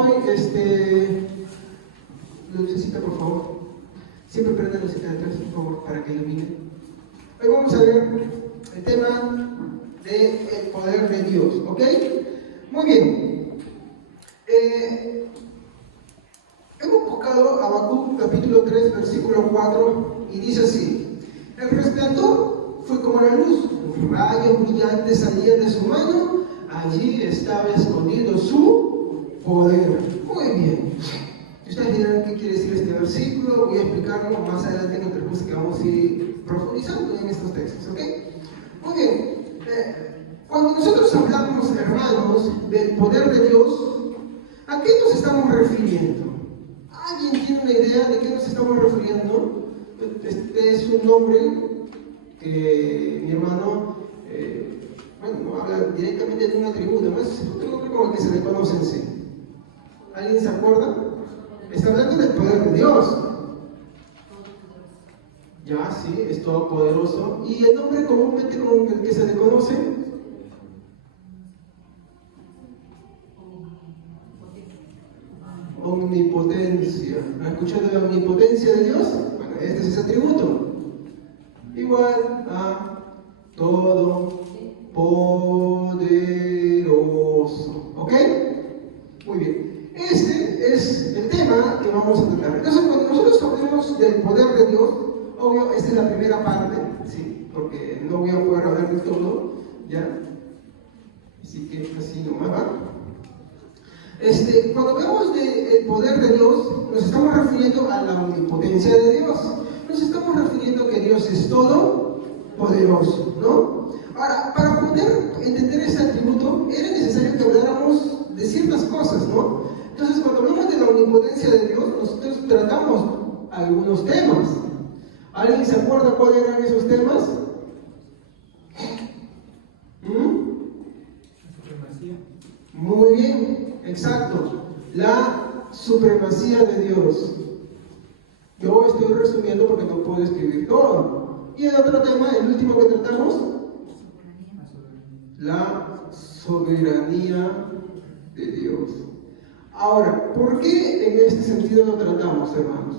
hoy, lucecita, por favor. Siempre prende la lucecita detrás, por favor, para que ilumine. Hoy vamos a ver el tema del poder de Dios, ¿ok? Muy bien. Hemos buscado Habacuc capítulo 3, versículo 4, y dice así: el resplandor fue como la luz, los rayos brillantes salían de su mano, allí estaba escondido su poder. Muy bien. Ustedes dirán qué quiere decir este versículo, voy a explicarlo más adelante en el percurso que vamos a ir profundizando en estos textos, ¿ok? Muy bien. Cuando nosotros hablamos, hermanos, del poder de Dios, ¿a qué nos estamos refiriendo? ¿Alguien tiene una idea de qué nos estamos refiriendo? Este es un nombre que mi hermano, no habla directamente de un atributo, no es un nombre como el que se le conoce en sí. ¿Alguien se acuerda? Está hablando del poder de Dios. Ya, sí, es todopoderoso. ¿Y el nombre comúnmente como el que se le conoce? Omnipotencia. ¿Han escuchado de la omnipotencia de Dios? Bueno, este es ese atributo. Igual a todopoderoso. ¿Ok? Muy bien. Este es el tema que vamos a tratar. Entonces, cuando nosotros hablamos del poder de Dios, obvio, esta es la primera parte, ¿sí? Porque no voy a poder hablar de todo, ¿ya? Así que así nomás va. Cuando hablamos del poder de Dios, nos estamos refiriendo a la omnipotencia de Dios. Nos estamos refiriendo a que Dios es todopoderoso, ¿no? Ahora, para poder entender este atributo, era necesario que habláramos de ciertas cosas, ¿no? Entonces, cuando hablamos de la omnipotencia de Dios, nosotros tratamos algunos temas. ¿Alguien se acuerda cuáles eran esos temas? Muy bien, exacto. La supremacía de Dios. Yo estoy resumiendo porque no puedo escribir todo. Y el otro tema, el último que tratamos, la soberanía de Dios. Ahora, ¿por qué en este sentido lo tratamos, hermanos?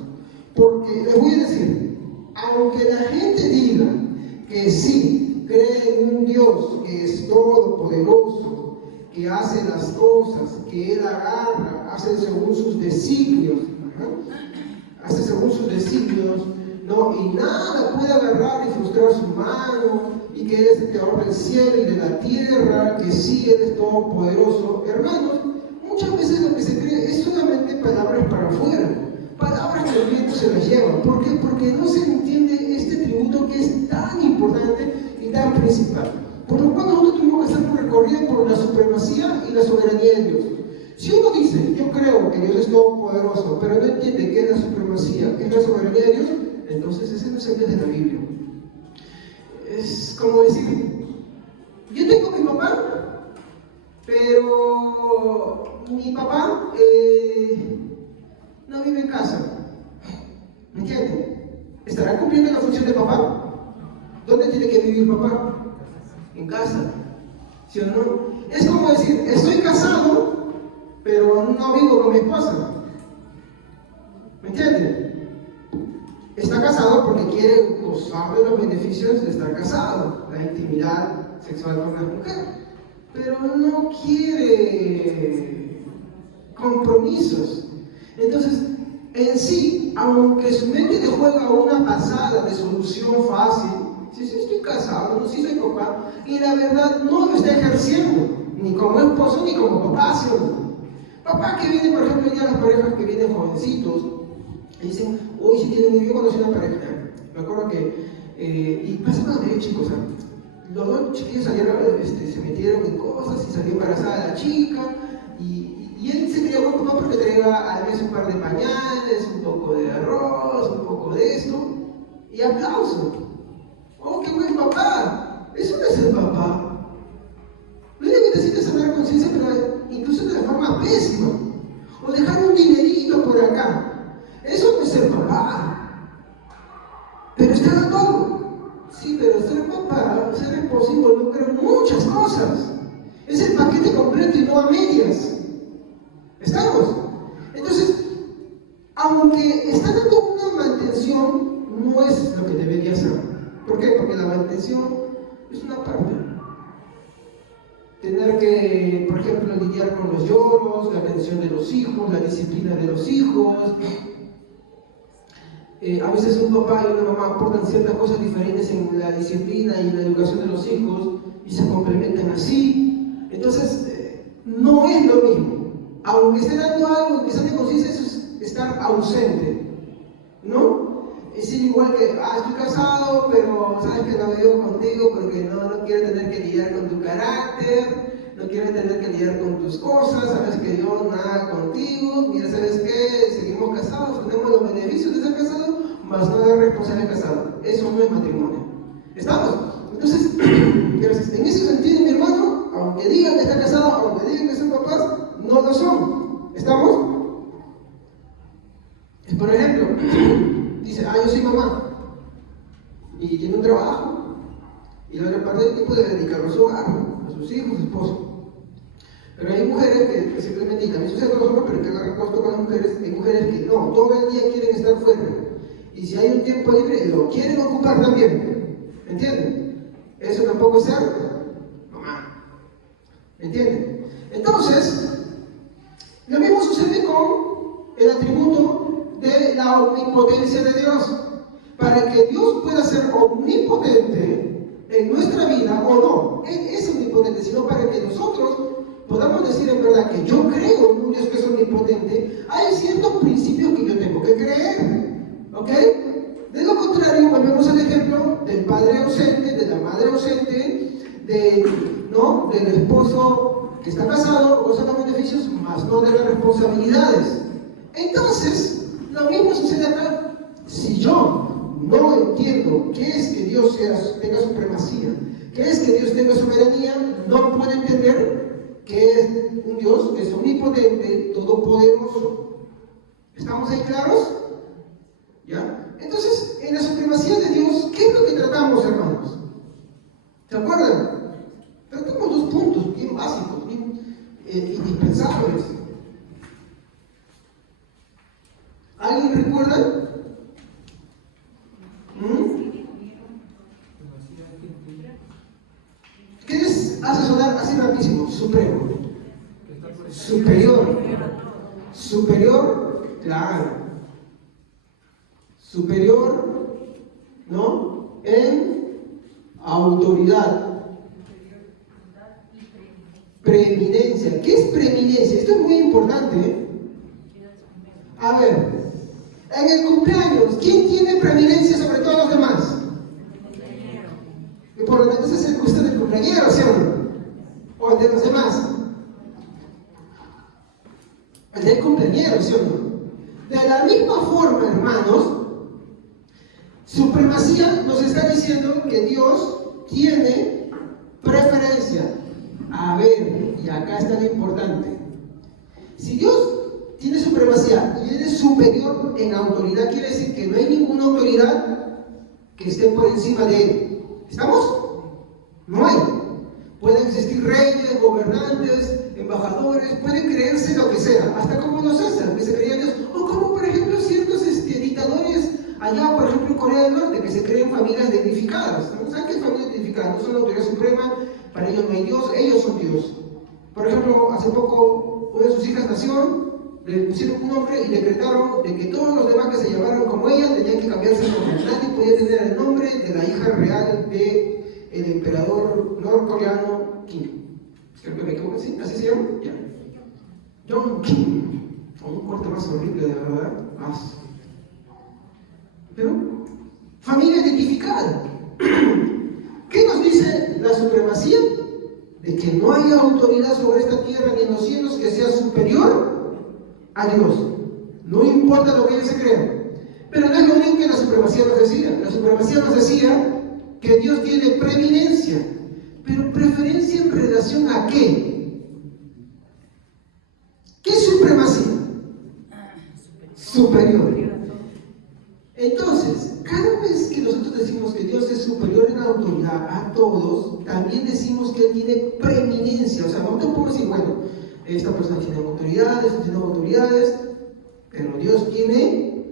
Porque les voy a decir, aunque la gente diga que sí, cree en un Dios que es todopoderoso, que hace las cosas, que Él agarra, hace según sus designios, ¿no? Y nada puede agarrar y frustrar su mano, y que Él es el creador del cielo y de la tierra, que sí, Él es todopoderoso. Hermanos, muchas veces lo que se cree es solamente palabras para afuera, palabras que el viento se las lleva. ¿Por qué? Porque no se entiende este tributo que es tan importante y tan principal. Por lo cual nosotros tuvimos que hacer un recorrido por la supremacía y la soberanía de Dios. Si uno dice, yo creo que Dios es todopoderoso, pero no entiende qué es la supremacía, qué es la soberanía de Dios, entonces ese no es el Dios de la Biblia. Es como decir, yo tengo a mi papá, pero mi papá no vive en casa. ¿Me entienden? ¿Estará cumpliendo la función de papá? ¿Dónde tiene que vivir papá? En casa. ¿Sí o no? Es como decir, estoy casado, pero no vivo con mi esposa. ¿Me entienden? Está casado porque quiere gozar de los beneficios de estar casado, la intimidad sexual con la mujer, pero no quiere compromisos. Entonces, en sí, aunque su mente le juega una pasada de solución fácil, si sí estoy casado, no, sí soy papá, y la verdad no lo está ejerciendo, ni como esposo ni como papá, ¿sí o no? Papá que viene, por ejemplo, ya las parejas que vienen jovencitos, y dicen, uy, si tienen, yo conocí una pareja, me acuerdo que, y pasa cuando yo chicos, los dos chiquillos salieron, se metieron en cosas y salió embarazada la chica, y él se quería con papá porque traía al mes un par de pañales, un poco de arroz, un poco de esto, y aplauso. ¡Oh, qué buen papá! Eso no es el papá. No es que necesitas hablar conciencia, pero incluso de la forma pésima. O dejar un dinerito por acá. Eso no es el papá. Pero está dando todo. Sí, pero ser papá, ser esposo involucra muchas cosas. Es el paquete completo y no a medias. ¿Estamos? atención es una parte. Tener que, por ejemplo, lidiar con los lloros, la atención de los hijos, la disciplina de los hijos. A veces un papá y una mamá aportan ciertas cosas diferentes en la disciplina y en la educación de los hijos y se complementan así. Entonces, no es lo mismo. Aunque esté dando algo, que sea consciente, eso es estar ausente, ¿no? Es decir, igual que, estoy casado, pero sabes que no vivo contigo porque no quiero tener que lidiar con tu carácter, no quiero tener que lidiar con tus cosas, sabes que yo nada contigo, mira, ¿sabes qué? Seguimos casados, tenemos los beneficios de ser casado, más no de responsable casado. Eso no es matrimonio. ¿Estamos? Entonces, en ese sentido, mi hermano, aunque digan que está casado, aunque digan que son papás, no lo son. ¿Estamos? Por ejemplo, dice, yo soy mamá y tiene un trabajo y la otra parte del tiempo debe dedicarlo a su hogar, a sus hijos, a su esposo. Pero hay mujeres que simplemente, y también sucede con los hombres, pero que agarran costo con las mujeres, hay mujeres que no, todo el día quieren estar fuera. Y si hay un tiempo libre, lo quieren ocupar también. ¿Entienden? Eso tampoco es ser mamá. ¿Entienden? Entonces, lo mismo sucede con el atributo de la omnipotencia de Dios. Para que Dios pueda ser omnipotente en nuestra vida o no, Él es omnipotente, sino para que nosotros podamos decir en verdad que yo creo en un Dios que es omnipotente, hay ciertos principios que yo tengo que creer. ¿Ok? De lo contrario, volvemos al ejemplo del padre ausente, de la madre ausente, del esposo que está casado, goza de beneficios, más no de las responsabilidades. Entonces, lo mismo sucede acá. Si yo no entiendo qué es que Dios tenga supremacía, qué es que Dios tenga soberanía, no puedo entender que es un Dios que es omnipotente, todopoderoso. ¿Estamos ahí claros? ¿Ya? Entonces, en la supremacía de Dios, ¿qué es lo que tratamos, hermanos? ¿Se acuerdan? Tratamos dos puntos bien básicos, bien indispensables. ¿Alguien recuerda? ¿Qué es? Hace sonar así rapidísimo, supremo. Superior. Superior, claro. Superior, ¿no? En autoridad. Preeminencia. ¿Qué es preeminencia? Esto es muy importante, ¿eh? A ver, en el cumpleaños, ¿quién tiene preeminencia sobre todos los demás? Y por lo tanto, ese es el gusto del cumpleañero, ¿sí o no? O el de los demás. El del cumpleañero, ¿sí o no? De la misma forma, hermanos, supremacía nos está diciendo que Dios tiene preferencia. A ver, y acá está lo importante. Si Dios tiene supremacía y Él es superior en autoridad, quiere decir que no hay ninguna autoridad que esté por encima de Él. ¿Estamos? No hay. Pueden existir reyes, gobernantes, embajadores, pueden creerse lo que sea, hasta como los César, que se creían Dios, o como por ejemplo ciertos dictadores allá, por ejemplo en Corea del Norte, que se creen familias dignificadas. ¿No? ¿Saben qué es familia dignificada? No son la autoridad suprema, para ellos no hay Dios, ellos son Dios. Por ejemplo, hace poco una de sus hijas nació, le pusieron un nombre y decretaron de que todos los demás que se llamaron como ella tenían que cambiarse el nombre. Nadie podía tener el nombre de la hija real del emperador norcoreano Kim. Creo que me equivoco, ¿sí? ¿Así se llama? Ya. John Kim. Con un corte más horrible, de verdad. Más. Pero, familia identificada. ¿Qué nos dice la supremacía? De que no hay autoridad sobre esta tierra ni en los cielos que sea superior a Dios. No importa lo que ellos se crean. Pero no es lo único que la supremacía nos decía. La supremacía nos decía que Dios tiene preeminencia. Pero preferencia en relación a qué? ¿Qué es supremacía? Superior. Entonces, cada vez que nosotros decimos que Dios es superior en autoridad a todos, también decimos que Él tiene preeminencia. O sea, nosotros podemos decir, bueno, esta persona tiene autoridades, esta tiene autoridades, pero Dios tiene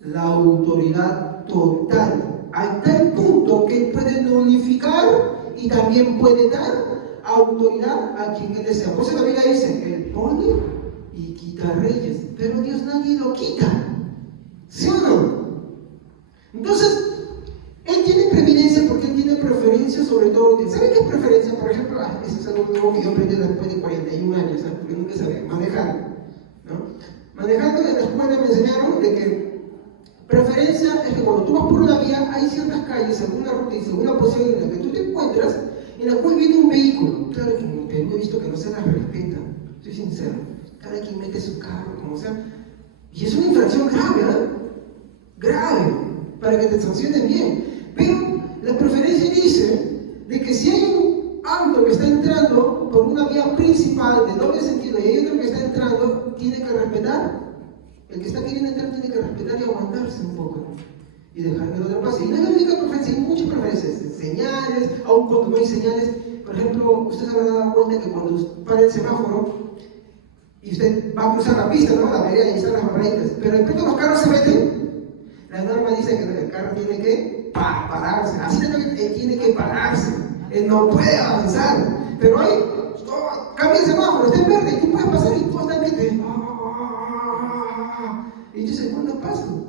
la autoridad total. a tal punto que Él puede unificar y también puede dar autoridad a quien Él desea. Por eso la Biblia dice, Él pone y quita reyes, pero Dios nadie lo quita, ¿sí o no? Entonces, Él tiene preeminencia porque Él tiene preferencia sobre todo. ¿Sabe qué es preferencia? Por ejemplo, eso es algo nuevo que yo aprendí después de 41 años, ¿sabes? Porque nunca sabía, manejando, ¿no? Manejando en la escuela me enseñaron de que preferencia es que cuando tú vas por una vía, hay ciertas calles, según la ruta y según la posición en la que tú te encuentras, en la cual viene un vehículo. Claro que en Perú he visto que no se las respeta, soy sincero. Cada quien mete su carro, como sea. Y es una infracción grave, ¿eh? Grave, para que te sancionen bien. Pero la preferencia dice de que si hay un auto que está entrando por una vía principal de doble sentido y hay otro que está entrando, tiene que respetar. El que está queriendo entrar tiene que respetar y aguantarse un poco, ¿no? Y dejar que el otro pase. Y no es la única preferencia, hay muchas preferencias, señales, aun cuando no hay señales. Por ejemplo, ustedes habrán dado cuenta que cuando para el semáforo y usted va a cruzar la pista, ¿no? La vereda y están las barreras, pero de pronto los carros se meten, la norma dice que el carro tiene que pararse, así también él tiene que pararse, él no puede avanzar, pero ahí cambia el semáforo, está en verde, y tú puedes pasar y tú estás viendo, y tú dices, ¿cuándo paso?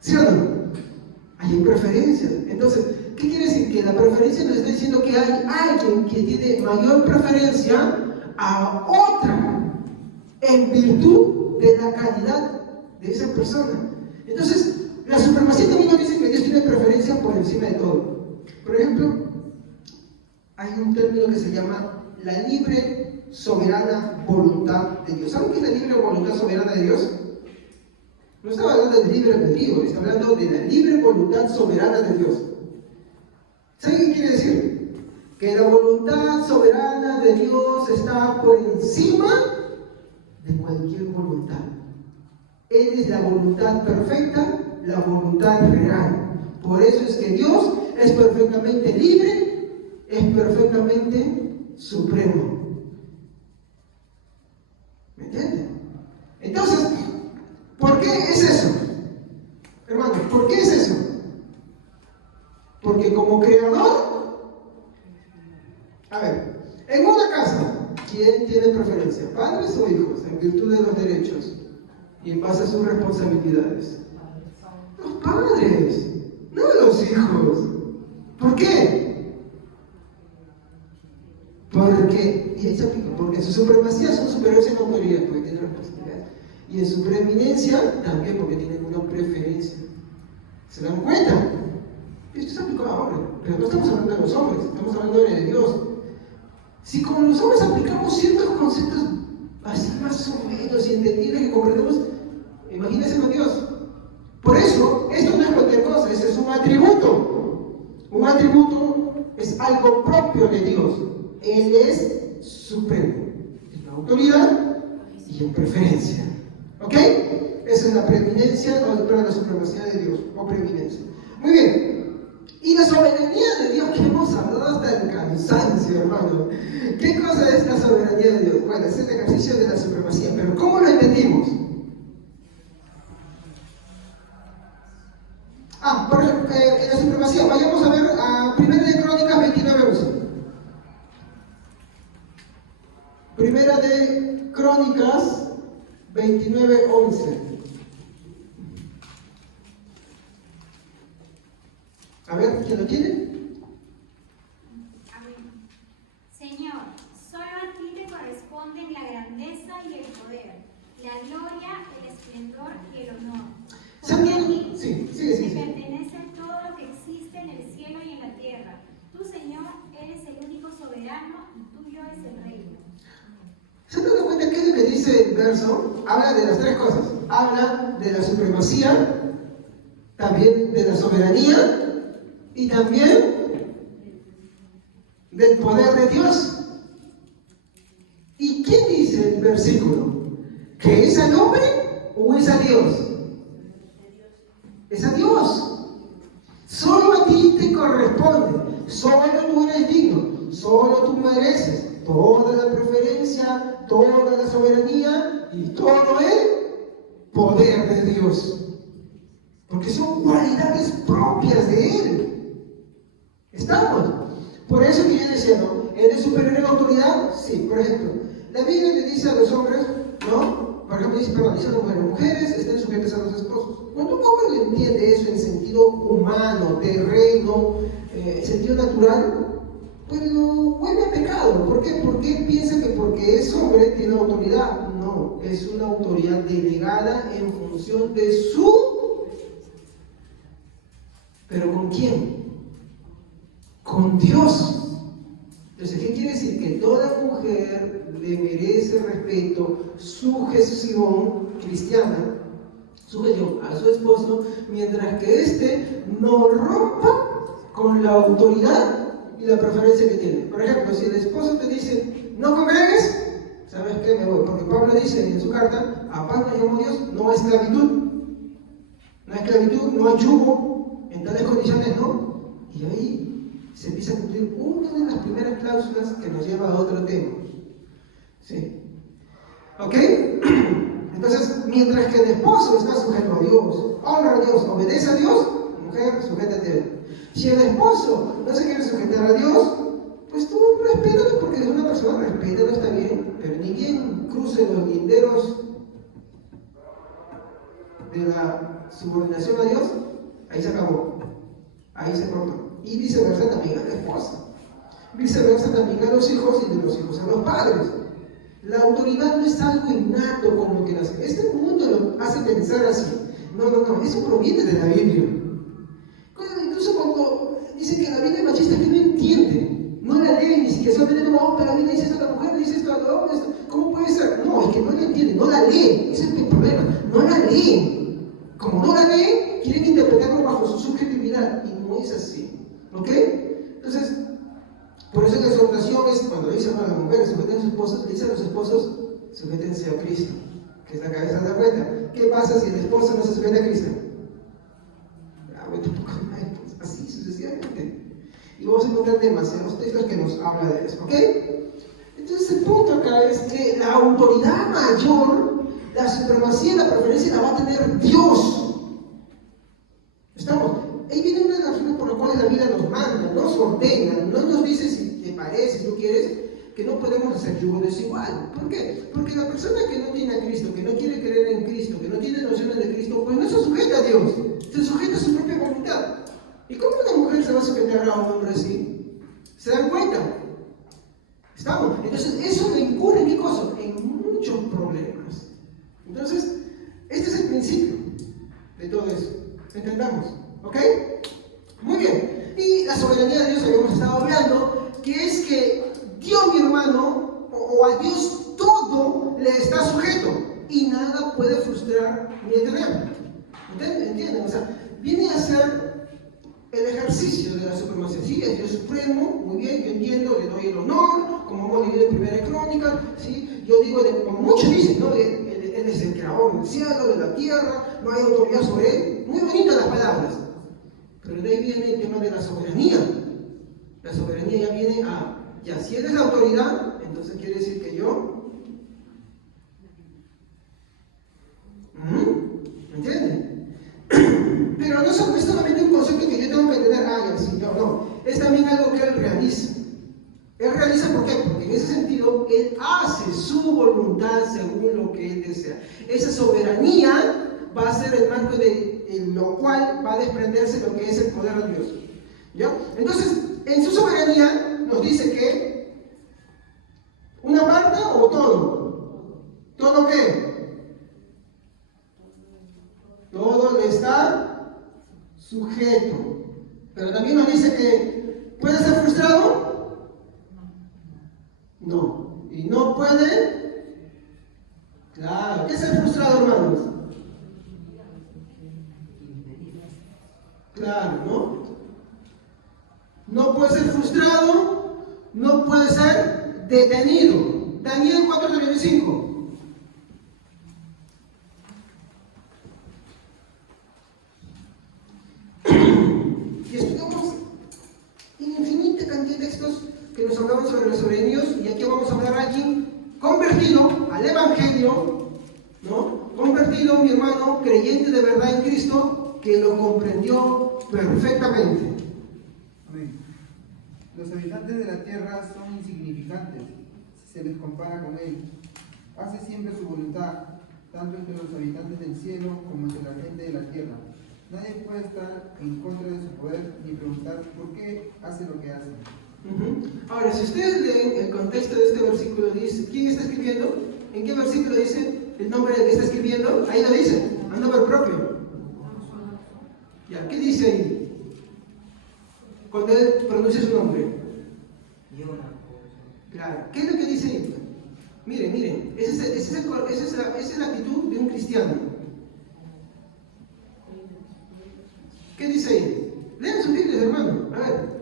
¿Sí o no? Hay preferencias. Entonces, ¿qué quiere decir? Que la preferencia nos está diciendo que hay alguien que tiene mayor preferencia a otra en virtud de la calidad de esa persona. Entonces, la supremacía también nos dice que Dios tiene preferencia por encima de todo. Por ejemplo, hay un término que se llama la libre soberana voluntad de Dios. ¿Saben qué es la libre voluntad soberana de Dios? No estaba hablando de libre albedrío, está hablando de la libre voluntad soberana de Dios. ¿Saben qué quiere decir? Que la voluntad soberana de Dios está por encima de cualquier voluntad. Él es la voluntad perfecta, la voluntad real. Por eso es que Dios es perfectamente libre, es perfectamente supremo. ¿Me entienden? Entonces, ¿por qué es eso? Hermanos, ¿por qué es eso? Porque como creador, a ver, en una casa, ¿quién tiene preferencia? ¿Padres o hijos? En virtud de los derechos y en base a sus responsabilidades. Los padres, no los hijos. ¿Por qué? Porque en su supremacía son superiores en autoridad, porque tienen responsabilidades. Y en su preeminencia también, porque tienen una preferencia. ¿Se dan cuenta? Esto se aplicado ahora, pero no estamos hablando de los hombres, estamos hablando de Dios. Si como los hombres aplicamos ciertos conceptos así más o menos y entendibles que comprendemos, imagínense con Dios. Por eso, esto no es cualquier cosa, eso es un atributo. Un atributo es algo propio de Dios. Él es supremo, en autoridad y en preferencia. ¿Ok? Esa es la preeminencia, o la supremacía de Dios, o preeminencia. Muy bien. Y la soberanía de Dios, que hemos hablado hasta el cansancio, hermano. ¿Qué cosa es la soberanía de Dios? Bueno, es el ejercicio de la supremacía, pero ¿cómo lo entendimos? Por ejemplo, en la supremacía, vayamos a ver a 1 de Crónicas 29:11. 1 de Crónicas 29:11. A ver, ¿quién lo tiene? Amén. Señor, solo a ti te corresponden la grandeza y el poder, la gloria, el esplendor y el honor. Porque a ti te pertenece todo lo que existe en el cielo y en la tierra. Tú, Señor, eres el único soberano y tuyo es el reino. ¿Se dan cuenta qué es lo que dice el verso? Habla de las tres cosas. Habla de la supremacía, también de la soberanía y también del poder de Dios. ¿Y quién dice el versículo? ¿Que es al hombre o es a Dios? Es a Dios. Solo a ti te corresponde, solo tú eres digno, solo tú mereces toda la preferencia, toda la soberanía y todo el poder de Dios. porque son cualidades propias de Él. ¿Estamos? Por eso que yo decía, ¿no? ¿Él es superior en autoridad? Sí, por ejemplo, la Biblia le dice a los hombres, ¿no? Por ejemplo, dice a las mujeres estén sujetas a los esposos. Cuando un hombre entiende eso en sentido humano, terreno, sentido natural, pues lo vuelve a pecado. ¿Por qué? Porque él piensa que porque es hombre tiene autoridad. No, es una autoridad delegada en función de su... ¿Pero con quién? Con Dios. Entonces, ¿qué quiere decir? Que toda mujer le merece respeto, sujeción cristiana, sujeción a su esposo, mientras que éste no rompa con la autoridad y la preferencia que tiene. Por ejemplo, si el esposo te dice, no congregues, ¿sabes qué? Me voy. Porque Pablo dice en su carta, a paz nos llamó Dios, no a esclavitud. No hay esclavitud, no hay yugo, en tales condiciones no. Y ahí se empieza a cumplir una de las primeras cláusulas que nos lleva a otro tema. ¿Sí? ¿Ok? Entonces, mientras que el esposo está sujeto a Dios, honra a Dios, obedece a Dios, mujer, sujétate a Él. Si el esposo no se quiere sujetar a Dios, pues tú respétalo porque es una persona, respétalo, está bien, pero ni bien cruce los linderos de la subordinación a Dios, ahí se acabó, ahí se cortó. Y viceversa también a la esposa. Viceversa también a los hijos y de los hijos a los padres. La autoridad no es algo innato con lo que nace. Este mundo lo hace pensar así. No, eso proviene de la Biblia. Incluso cuando dice que la Biblia es machista, es que no entiende. No la lee, ni siquiera solamente como, pero la Biblia dice esto a la mujer, dice esto al hombre, ¿cómo puede ser? No, es que no la entiende, no la lee. Ese es el problema, no la lee. Como no la lee, quieren interpretarlo bajo su subjetividad y no es así. ¿Ok? Entonces, por eso la exhortación es, cuando dice a las mujeres, sujeten a sus esposos, le dice a los esposos, sujétense a Cristo, que es la cabeza de la cuenta. ¿Qué pasa si el esposo no se sujeta a Cristo? Así sucesivamente. Y vamos a encontrar demasiados textos que nos hablan de eso, ¿ok? Entonces el punto acá es que la autoridad mayor, la supremacía, la preferencia la va a tener Dios. ¿Estamos? Ahí viene una de las razones por las cuales la Biblia nos manda, nos ordena, no nos dice si te parece, si tú quieres, que no podemos hacer yugo desigual. ¿Por qué? Porque la persona que no tiene a Cristo, que no quiere creer en Cristo, que no tiene nociones de Cristo, pues no se sujeta a Dios, se sujeta a su propia voluntad. ¿Y cómo una mujer se va a sujetar a un hombre así? ¿Se dan cuenta? ¿Estamos? Entonces, eso me incurre en qué cosa? En muchos problemas. Entonces, este es el principio de todo eso. ¿Entendamos? ¿Ok? Muy bien. Y la soberanía de Dios, habíamos estado hablando, que es que Dios, mi hermano, o a Dios todo le está sujeto y nada puede frustrar ni detener. ¿Entienden? O sea, viene a ser el ejercicio de la supremacía. Sí, es Dios supremo, muy bien, yo entiendo, le doy el honor, como hemos leído en Primera Crónica, ¿sí? Yo digo, como muchos dicen, ¿no? Él es el creador del cielo, de la tierra, no hay autoridad sobre él. Muy bonitas las palabras. Pero de ahí viene el tema de la soberanía. La soberanía ya viene a, ya si él es la autoridad, entonces quiere decir que yo, ¿me entienden? Pero no es solamente un concepto que yo tengo que entender, ya, sí, no, es también algo que él realiza. Él realiza, ¿por qué? Porque en ese sentido, él hace su voluntad según lo que él desea. Esa soberanía va a ser el marco en lo cual va a desprenderse lo que es el poder de Dios. ¿Ya? Entonces, en su soberanía nos dice que una parte o todo. ¿Todo qué? Todo le está sujeto. Pero también nos dice que puede ser frustrado. No. Y no puede. Claro. ¿Qué es ser frustrado, hermanos? Claro, ¿no? No puede ser frustrado, no puede ser detenido. Daniel 4:35. Y estudiamos infinita cantidad de textos que nos hablaban sobre los soberanios, y aquí vamos a hablar a alguien convertido al Evangelio, ¿no? Convertido, mi hermano, creyente de verdad en Cristo, que lo comprendió perfectamente. Amén. Los habitantes de la tierra son insignificantes si se les compara con Él. Hace siempre su voluntad, tanto entre los habitantes del cielo como entre la gente de la tierra. Nadie puede estar en contra de su poder ni preguntar por qué hace lo que hace. Ahora, si ustedes leen el contexto de este versículo, dice, ¿quién está escribiendo? ¿En qué versículo dice el nombre del que está escribiendo? Ahí lo dice, a nombre propio. Ya, ¿qué dice ahí? Cuando él pronuncia su nombre. Claro, ¿qué es lo que dice ahí? Miren, esa es la actitud de un cristiano. ¿Qué dice ahí? Lean sus Biblias, hermano. A ver.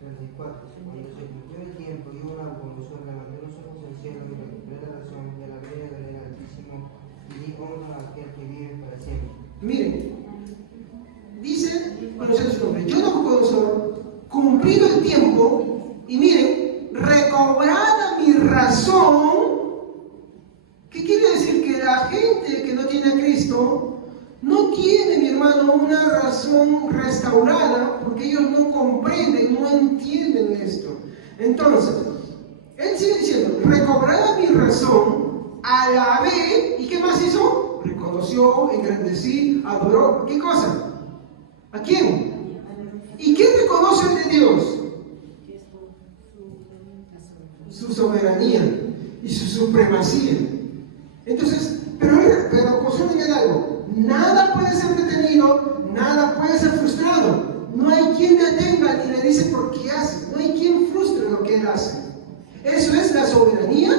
34. Cuando se cumplió el tiempo y hubo una conmoción, levanté los ojos al cielo y recuperé la razón de la gloria del Altísimo y di honra a aquel que vive para siempre. Miren, dice, conocer su nombre, yo Nabucodonosor, cumplido el tiempo, y miren, recobrada mi razón. ¿Qué quiere decir? Que la gente que no tiene a Cristo no tiene, mi hermano, una razón restaurada, porque ellos no comprenden, no entienden esto. Entonces, él sigue diciendo, recobrada mi razón, alabé, ¿y qué más hizo? Reconoció, engrandecí, adoró, ¿qué cosa? ¿A quién? ¿Y quién reconoce de Dios? Su soberanía y su supremacía. Entonces, pero consumen algo, nada puede ser detenido, nada puede ser frustrado. No hay quien detenga ni le dice por qué hace, no hay quien frustre lo que él hace. Eso es la soberanía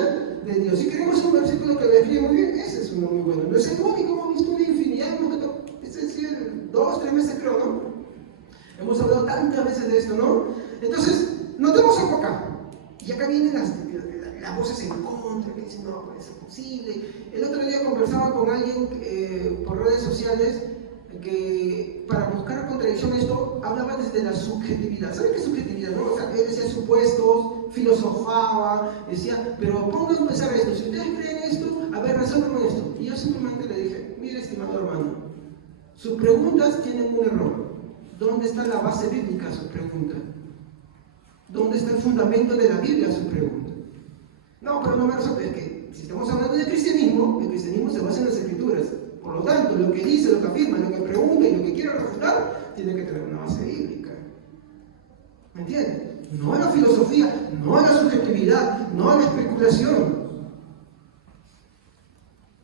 de Dios. Si queremos un versículo que lo define muy bien, ese es uno muy bueno. No es el único, hemos visto una infinidad, es decir, 2, 3 meses creo, ¿no? Hemos hablado tantas veces de esto, ¿no? Entonces, notemos un poco acá. Y acá vienen las voces en contra, que dicen, no, puede ser posible. El otro día conversaba con alguien por redes sociales que para buscar contradicción esto hablaba desde la subjetividad. ¿Saben qué es subjetividad, no? O sea, él decía supuestos, filosofaba, decía, pero pongan a pensar esto, si ustedes creen esto, a ver, resuelvan esto. Y yo simplemente le dije, mire, estimado hermano, sus preguntas tienen un error. ¿Dónde está la base bíblica a su pregunta? ¿Dónde está el fundamento de la Biblia a su pregunta? No, pero no me resuelve. Es que si estamos hablando de cristianismo, el cristianismo se basa en las escrituras. Por lo tanto, lo que dice, lo que afirma, lo que pregunta y lo que quiere refutar, tiene que tener una base bíblica. ¿Me entienden? No a la filosofía, no a la subjetividad, no a la especulación.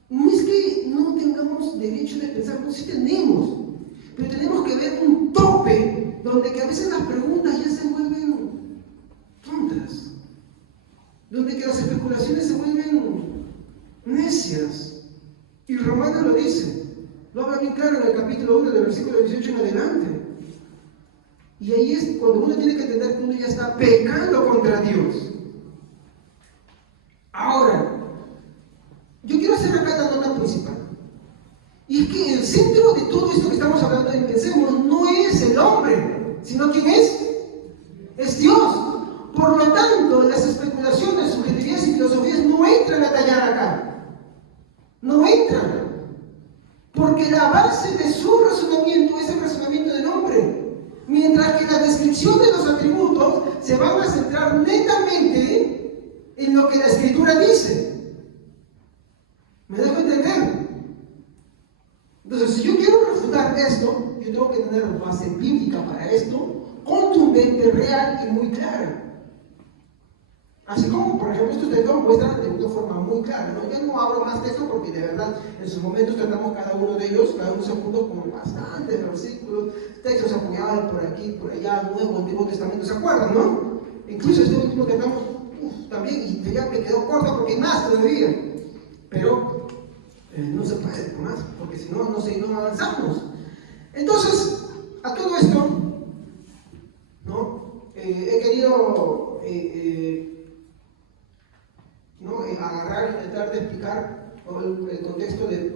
No es que no tengamos derecho de pensar, no, sí tenemos, pero tenemos que ver un tope donde que a veces las preguntas ya se vuelven tontas, donde que las especulaciones se vuelven necias. Y Romano lo dice, lo habla bien claro en el capítulo 1 del versículo 18 en adelante. Y ahí es cuando uno tiene que entender que uno ya está pecando contra Dios. Ahora, yo quiero hacer acá la nota principal. Y es que el centro de todo esto que estamos hablando de pensemos no es el hombre, sino ¿quién es? Es Dios. Por lo tanto, las especulaciones, subjetividades y filosofías no entran a tallar acá. No entran. Porque la base de su razonamiento es el razonamiento del hombre. Mientras que la descripción de los atributos se van a centrar netamente en lo que la Escritura dice. ¿Me dejo entender? Entonces, si yo quiero refutar esto, yo tengo que tener base bíblica para esto, contundente, real y muy clara. Así como, por ejemplo, estos textos muestran de una forma muy clara, ¿no? Ya no abro más textos porque de verdad en sus momentos tratamos cada uno de ellos, cada uno se juntos con bastantes versículos, textos apoyados por aquí, por allá, Nuevo, Antiguo Testamento, ¿se acuerdan, no? Incluso este último que tratamos también, y ya me quedó corto porque hay más todavía, pero no se puede más, porque si no, no avanzamos. Entonces, a todo esto, ¿no? He querido agarrar e intentar de explicar el contexto de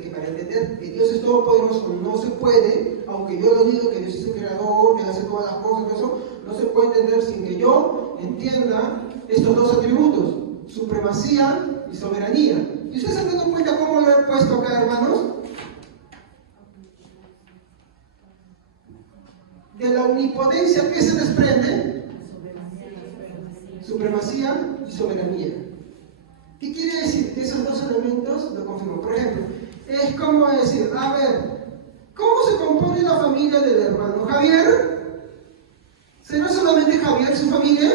que para entender que Dios es todopoderoso no se puede, aunque yo lo digo que Dios es el creador, que hace todas las cosas, eso no se puede entender sin que yo entienda estos dos atributos, supremacía y soberanía. ¿Y ustedes se han dado cuenta cómo lo he puesto acá, hermanos? de la omnipotencia, ¿qué se desprende? Supremacía y soberanía. ¿Qué quiere decir? Que esos dos elementos lo confirman. Por ejemplo, es como decir, a ver, ¿cómo se compone la familia del hermano Javier? ¿Será solamente Javier su familia?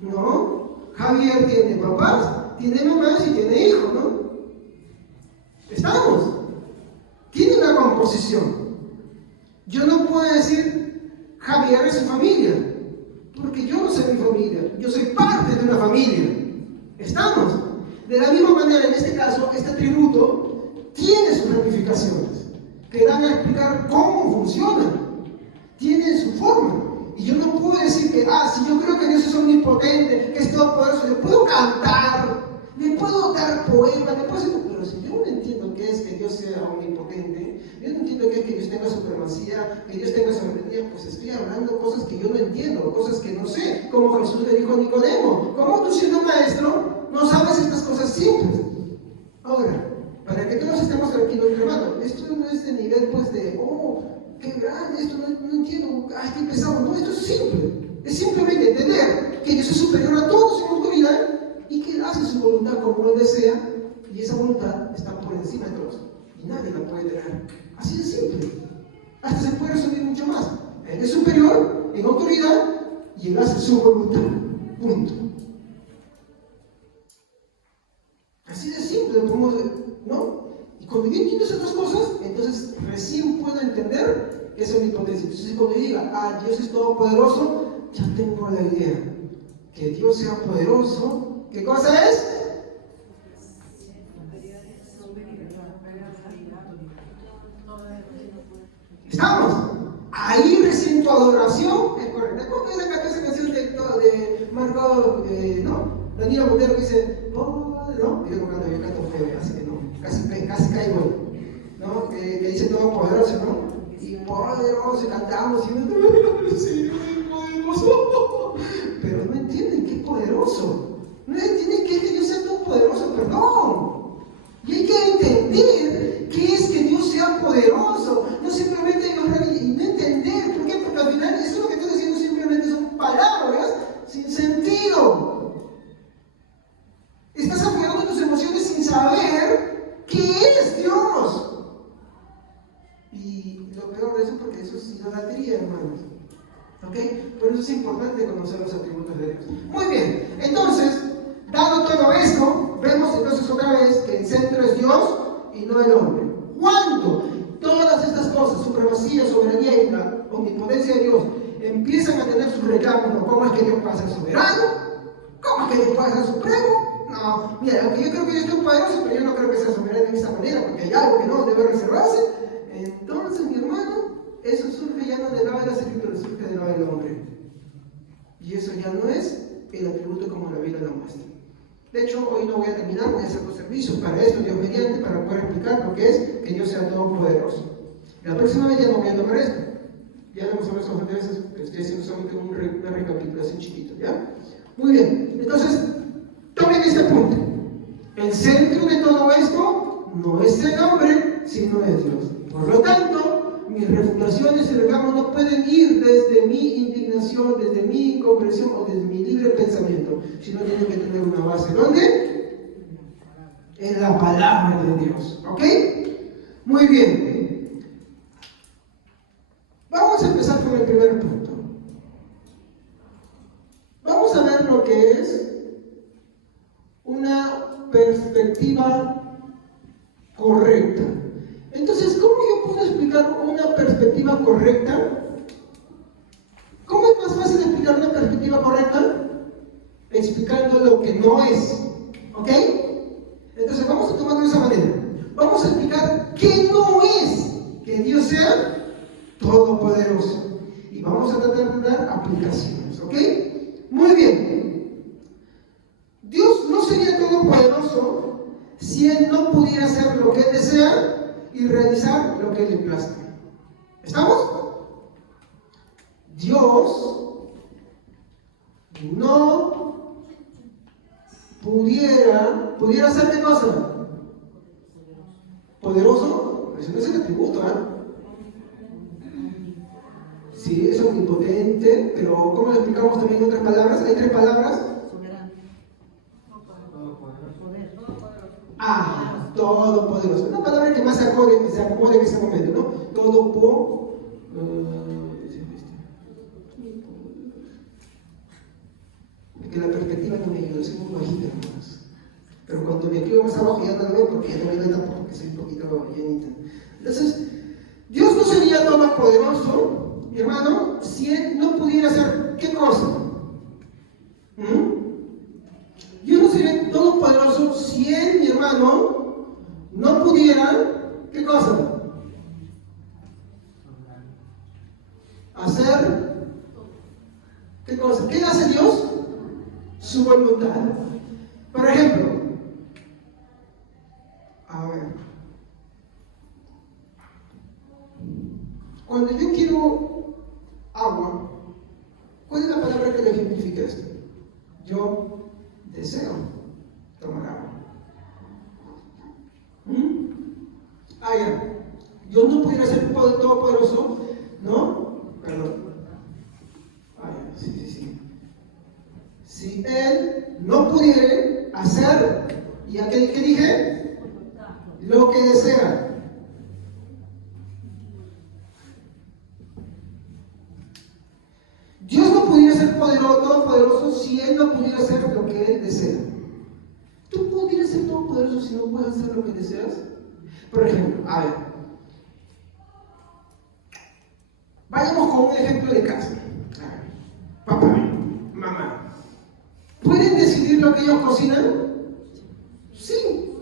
No. Javier tiene papás, tiene mamás y tiene hijos, ¿no? ¿Estamos? Tiene una composición. Yo no puedo decir Javier es su familia, porque yo no soy mi familia, yo soy parte de una familia. ¿Estamos? De la misma manera, en este caso, este atributo tiene sus ramificaciones, que dan a explicar cómo funciona. Tiene su forma. Y yo no puedo decir que, si yo creo que Dios es omnipotente, que es todopoderoso, le puedo cantar, le puedo dar poemas, le puedo hacer... Pero si yo no entiendo qué es que Dios sea omnipotente, yo no entiendo qué es que Dios tenga supremacía, que Dios tenga soberanía, pues estoy hablando cosas que yo no entiendo, cosas que no sé. Como Jesús le dijo a Nicodemo, ¿cómo tú siendo maestro no sabes estas cosas simples? Ahora, para que todos estemos tranquilos, hermano, esto no es de nivel pues de, qué grande, esto no entiendo, qué pesado. No, esto es simple. Es simplemente entender que Dios es superior a todos en autoridad y que hace su voluntad como Él desea, y esa voluntad está por encima de todos y nadie la puede dejar. Así de simple. Hasta se puede resumir mucho más. Él es superior en autoridad y Él hace su voluntad. Punto. Así de simple, ¿no? Y cuando yo entiendo esas dos cosas, entonces recién puedo entender esa omnipotencia. Entonces cuando yo diga, Dios es todopoderoso, ya tengo la idea. Que Dios sea poderoso, ¿qué cosa es? ¿Estamos? Ahí recién tu adoración es correcta. ¿Cómo que esa canción de Marco, Danilo Montero que dice, ¿no? Yo no canto, yo canto feo, así que no, casi caigo, ¿no? Que dice todo poderoso, ¿no? Y poderoso, cantamos y sí, poderoso. Pero no entienden que es poderoso. No entienden que es que Dios sea todo poderoso, perdón. Y hay que entender qué es que Dios sea poderoso. No simplemente y no entender. ¿Por qué? Porque al final eso lo que estoy diciendo simplemente son palabras sin sentido. Estás apoyando tus emociones sin saber qué es Dios. Y lo peor de eso, porque eso es idolatría, hermanos. ¿Ok? Por eso es importante conocer los atributos de Dios. Muy bien, entonces, dado todo esto, vemos entonces otra vez que el centro es Dios y no el hombre. Cuando todas estas cosas, supremacía, soberanía y la omnipotencia de Dios, empiezan a tener sus reclamos, ¿cómo es que Dios puede ser soberano? ¿Cómo es que Dios puede ser supremo? No, mira, aunque yo creo que Dios es poderoso, pero yo no creo que sea soberano de esta manera, porque hay algo que no debe reservarse. Entonces, mi hermano, eso surge ya no del lado de las escrituras, surge del lado del hombre. Y eso ya no es el atributo como la Biblia lo muestra. De hecho, hoy no voy a terminar, voy a hacer los servicios para esto, Dios mediante, para poder explicar lo que es que Dios sea todopoderoso. La próxima vez ya no voy a tomar esto. Ya lo hemos hablado bastantes veces, estoy haciendo solamente una recapitulación chiquita, ¿ya? Muy bien, entonces, tomen este punto. El centro de todo esto no es el hombre, sino es Dios. Por lo tanto, mis refutaciones y reclamos no pueden ir desde mi indignación, desde mi incomprensión o desde mi libre pensamiento, sino tienen que tener una base. ¿Dónde? En la palabra de Dios. ¿Ok? Muy bien. Vamos a empezar con el primer punto. Vamos a ver lo que es una perspectiva correcta. Entonces, ¿cómo yo puedo explicar una perspectiva correcta? ¿Cómo es más fácil explicar una perspectiva correcta? Explicando lo que no es. ¿Ok? Entonces, vamos a tomarlo de esa manera. Vamos a explicar qué no es que Dios sea todopoderoso. Y vamos a tratar de dar aplicaciones. ¿Ok? Muy bien. Dios no sería todopoderoso si Él no pudiera hacer lo que Él desea y realizar lo que Él le plazca. ¿Estamos? Dios no pudiera hacer qué cosa. ¿Poderoso? Eso no es el atributo, ¿eh? Sí, es omnipotente, pero ¿cómo lo explicamos también en otras palabras? Hay 3 palabras. Soberano. Todopoderoso. Una palabra que más se acomode en ese momento, ¿no? Porque la perspectiva no me ayuda, soy muy bajita nomás. Pero cuando me escribo más abajo ya no lo veo porque ya no me da tampoco, porque soy un poquito llenita. Entonces, Dios no sería todopoderoso, mi hermano, si Él no pudiera hacer ¿qué cosa? Dios no sería todopoderoso si Él, mi hermano, no pudiera ¿qué cosa? Hacer ¿qué cosa? ¿Qué hace Dios? Su voluntad. Por ejemplo, a ver, cuando yo quiero agua, ¿cuál es la palabra que le ejemplifica esto? Yo deseo tomar agua. Ya. Dios no pudiera ser todopoderoso, ¿no? Perdón. Sí. Si Él no pudiera hacer, ¿y a qué dije? Lo que desea. Dios no pudiera ser todopoderoso si Él no pudiera hacer lo que Él desea. ¿Tú pudieras ser todopoderoso si no puedes hacer lo que deseas? Por ejemplo, a ver, vayamos con un ejemplo de casa. Papá, mamá, ¿pueden decidir lo que ellos cocinan? Sí.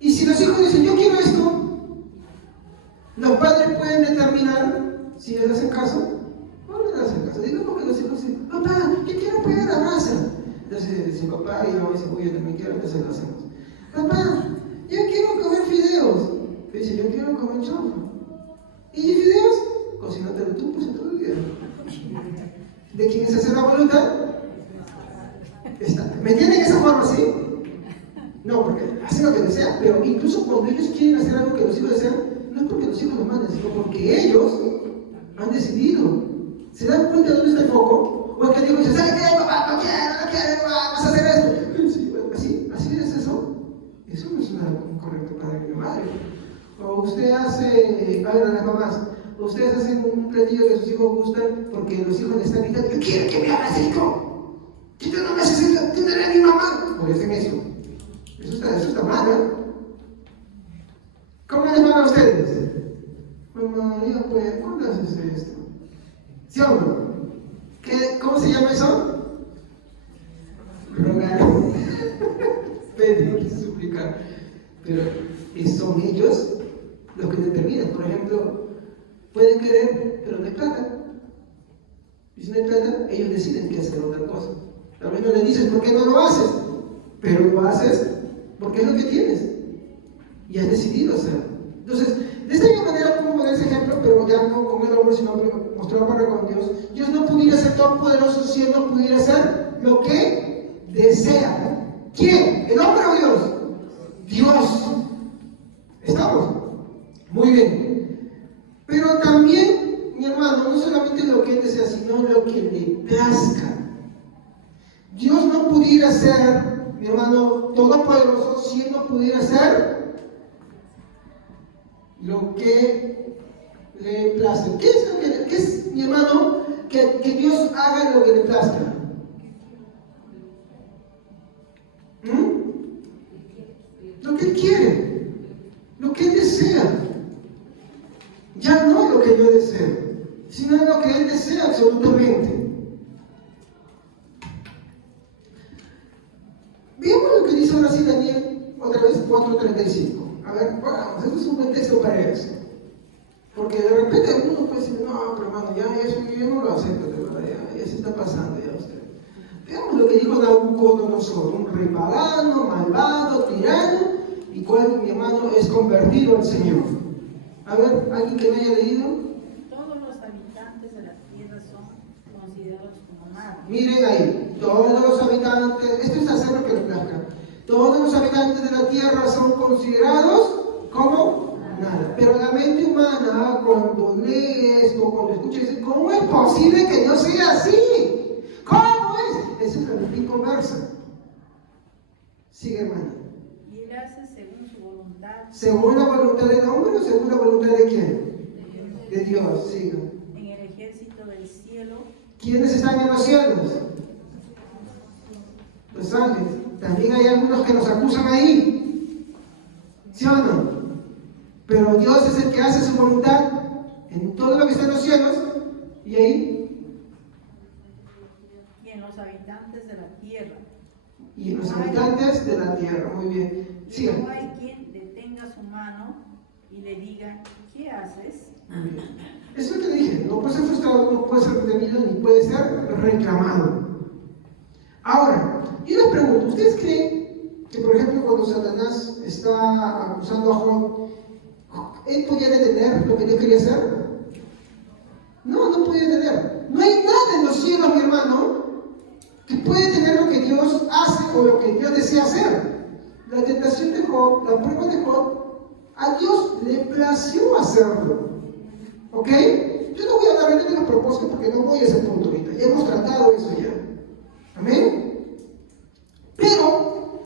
Y si los hijos dicen, yo quiero esto, los padres pueden determinar si les hacen caso. No les hacen caso. Digamos que los hijos dicen, papá, yo quiero pegar la masa. Entonces, si papá y mamá dicen, yo también quiero, entonces lo hacemos. Papá, yo quiero comer fideos. Dice, yo quiero comer chaufa. ¿Y fideos? Cocínatelo tú, pues todo el día. ¿De quién es hacer la voluntad? ¿Me entienden esa forma así? No, porque hacen lo que desean, pero incluso cuando ellos quieren hacer algo que los hijos desean, no es porque los hijos lo manden, sino porque ellos han decidido. ¿Se dan cuenta de dónde está el foco? O es que el hijo dice, ¿sabes qué, papá? No quiero, vas a hacer esto. Sí, bueno, así es eso. Eso no es un correcto padre ni madre. O usted hace, a ver, a las mamás, ustedes hacen un platillo que sus hijos gustan porque los hijos le están gritando, yo quiero que me hagas esto. Si tú no me haces esto, tú no eres mi mamá. Por eso en eso. Eso está mal, ¿eh? ¿Cómo les van a ustedes? Mamá, ya pues, ¿cuándo haces esto? ¿Sí o no? ¿Cómo se llama eso? Rogar. Pedir, suplicar. Pero son ellos los que determinan. Por ejemplo, pueden querer, pero no hay plata. Y si no hay plata, ellos deciden qué hacer otra cosa. Tal vez no le dices por qué no lo haces, pero lo haces porque es lo que tienes. Y has decidido hacerlo. Entonces, de esta misma manera, como poner ese ejemplo, pero ya no con el hombre, sino mostrarlo para con Dios. Dios no pudiera ser todopoderoso si Él no pudiera hacer lo que desea. ¿Quién? ¿El hombre o Dios? Dios. ¿Estamos? Muy bien. Pero también, mi hermano, no solamente lo que Él desea, sino lo que le plazca. Dios no pudiera ser, mi hermano, todopoderoso si Él no pudiera ser lo que le plazca. ¿Qué es, mi hermano, que Dios haga lo que le plazca? Lo que Él quiere, lo que Él desea. Ya no lo que yo deseo, sino lo que Él desea absolutamente. Veamos lo que dice ahora sí Daniel, otra vez 4:35. A ver, vamos, esto es un buen texto para eso. Porque de repente algunos puede decir, no, pero hermano, ya eso yo no lo acepto, de verdad, ya se está pasando ya usted. Veamos lo que dijo Nabucodonosor, un rey pagano, malvado, tirano, y cual, mi hermano, es convertido al Señor. A ver, ¿alguien que me haya leído? Todos los habitantes de la tierra son considerados como nada. Miren ahí, todos los habitantes, esto es hacer lo que le plazca. Todos los habitantes de la tierra son considerados como nada. Pero la mente humana hermana, cuando lee esto, cuando escucha, dice, ¿cómo es posible que Dios sea así? ¿Cómo es? Esa es la Biblia inconversa. Sigue, hermana. Y Él hace según su voluntad. ¿Según la voluntad del hombre o según la voluntad de quién? De Dios, siga. En el ejército del cielo. ¿Quiénes están en los cielos? Los ángeles. También hay algunos que nos acusan ahí. ¿Sí o no? Pero Dios es el que hace su voluntad en todo lo que está en los cielos. ¿Y ahí? Y en los habitantes de la tierra. Y en los habitantes de la tierra. Muy bien. Y Siga. no hay quien detenga su mano y le diga, ¿qué haces? Muy bien. Eso es lo que dije. No puede ser frustrado, no puede ser retenido, ni puede ser reclamado. Ahora, yo les pregunto, ¿ustedes creen que, por ejemplo, cuando Satanás está acusando a Job, él podía detener lo que Dios quería hacer? No, no podía detener. No hay nada en los cielos, mi hermano, que puede detener lo que Dios hace o lo que Dios desea hacer. La tentación de Job, la prueba de Job, a Dios le plació hacerlo. ¿Ok? Yo no voy a hablar de los propósitos porque no voy a ese punto ahorita. Ya hemos tratado eso ya. ¿Amén? Pero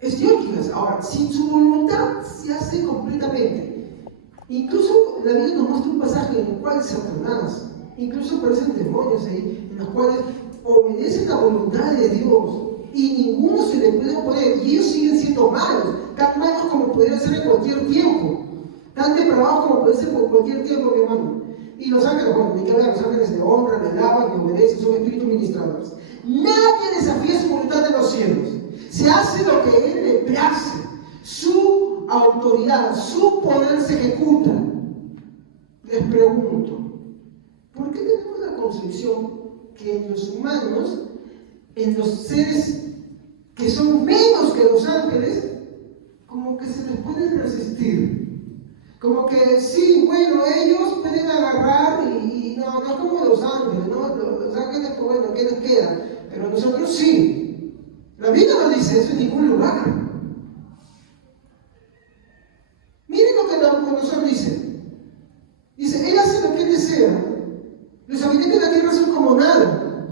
es Dios quien hace. Ahora, sin su voluntad se hace completamente. Incluso la Biblia nos muestra un pasaje en el cual Satanás, incluso aparecen demonios ahí, en los cuales obedecen la voluntad de Dios y ninguno se le puede oponer, y ellos siguen siendo malos, tan malos como podrían ser en cualquier tiempo, tan depravados como pueden ser por cualquier tiempo, mi hermano. Y los ángeles, bueno, ni que hablar, los ángeles le honran, le alaban, le obedecen, son espíritus ministradores. Nadie desafía su voluntad en los cielos. Se hace lo que Él le place. Su autoridad, su poder se ejecuta. Les pregunto, ¿por qué tenemos la concepción que en los humanos, en los seres que son menos que los ángeles, como que se les puede resistir? Como que sí, bueno, ellos pueden agarrar y no es como los ángeles, ¿no? Los ángeles, pues bueno, ¿qué les queda? Pero nosotros sí. La Biblia no dice eso en ningún lugar. Miren lo que Nabucodonosor dice. Dice, Él hace lo que Él desea. Los habitantes de la tierra son como nada.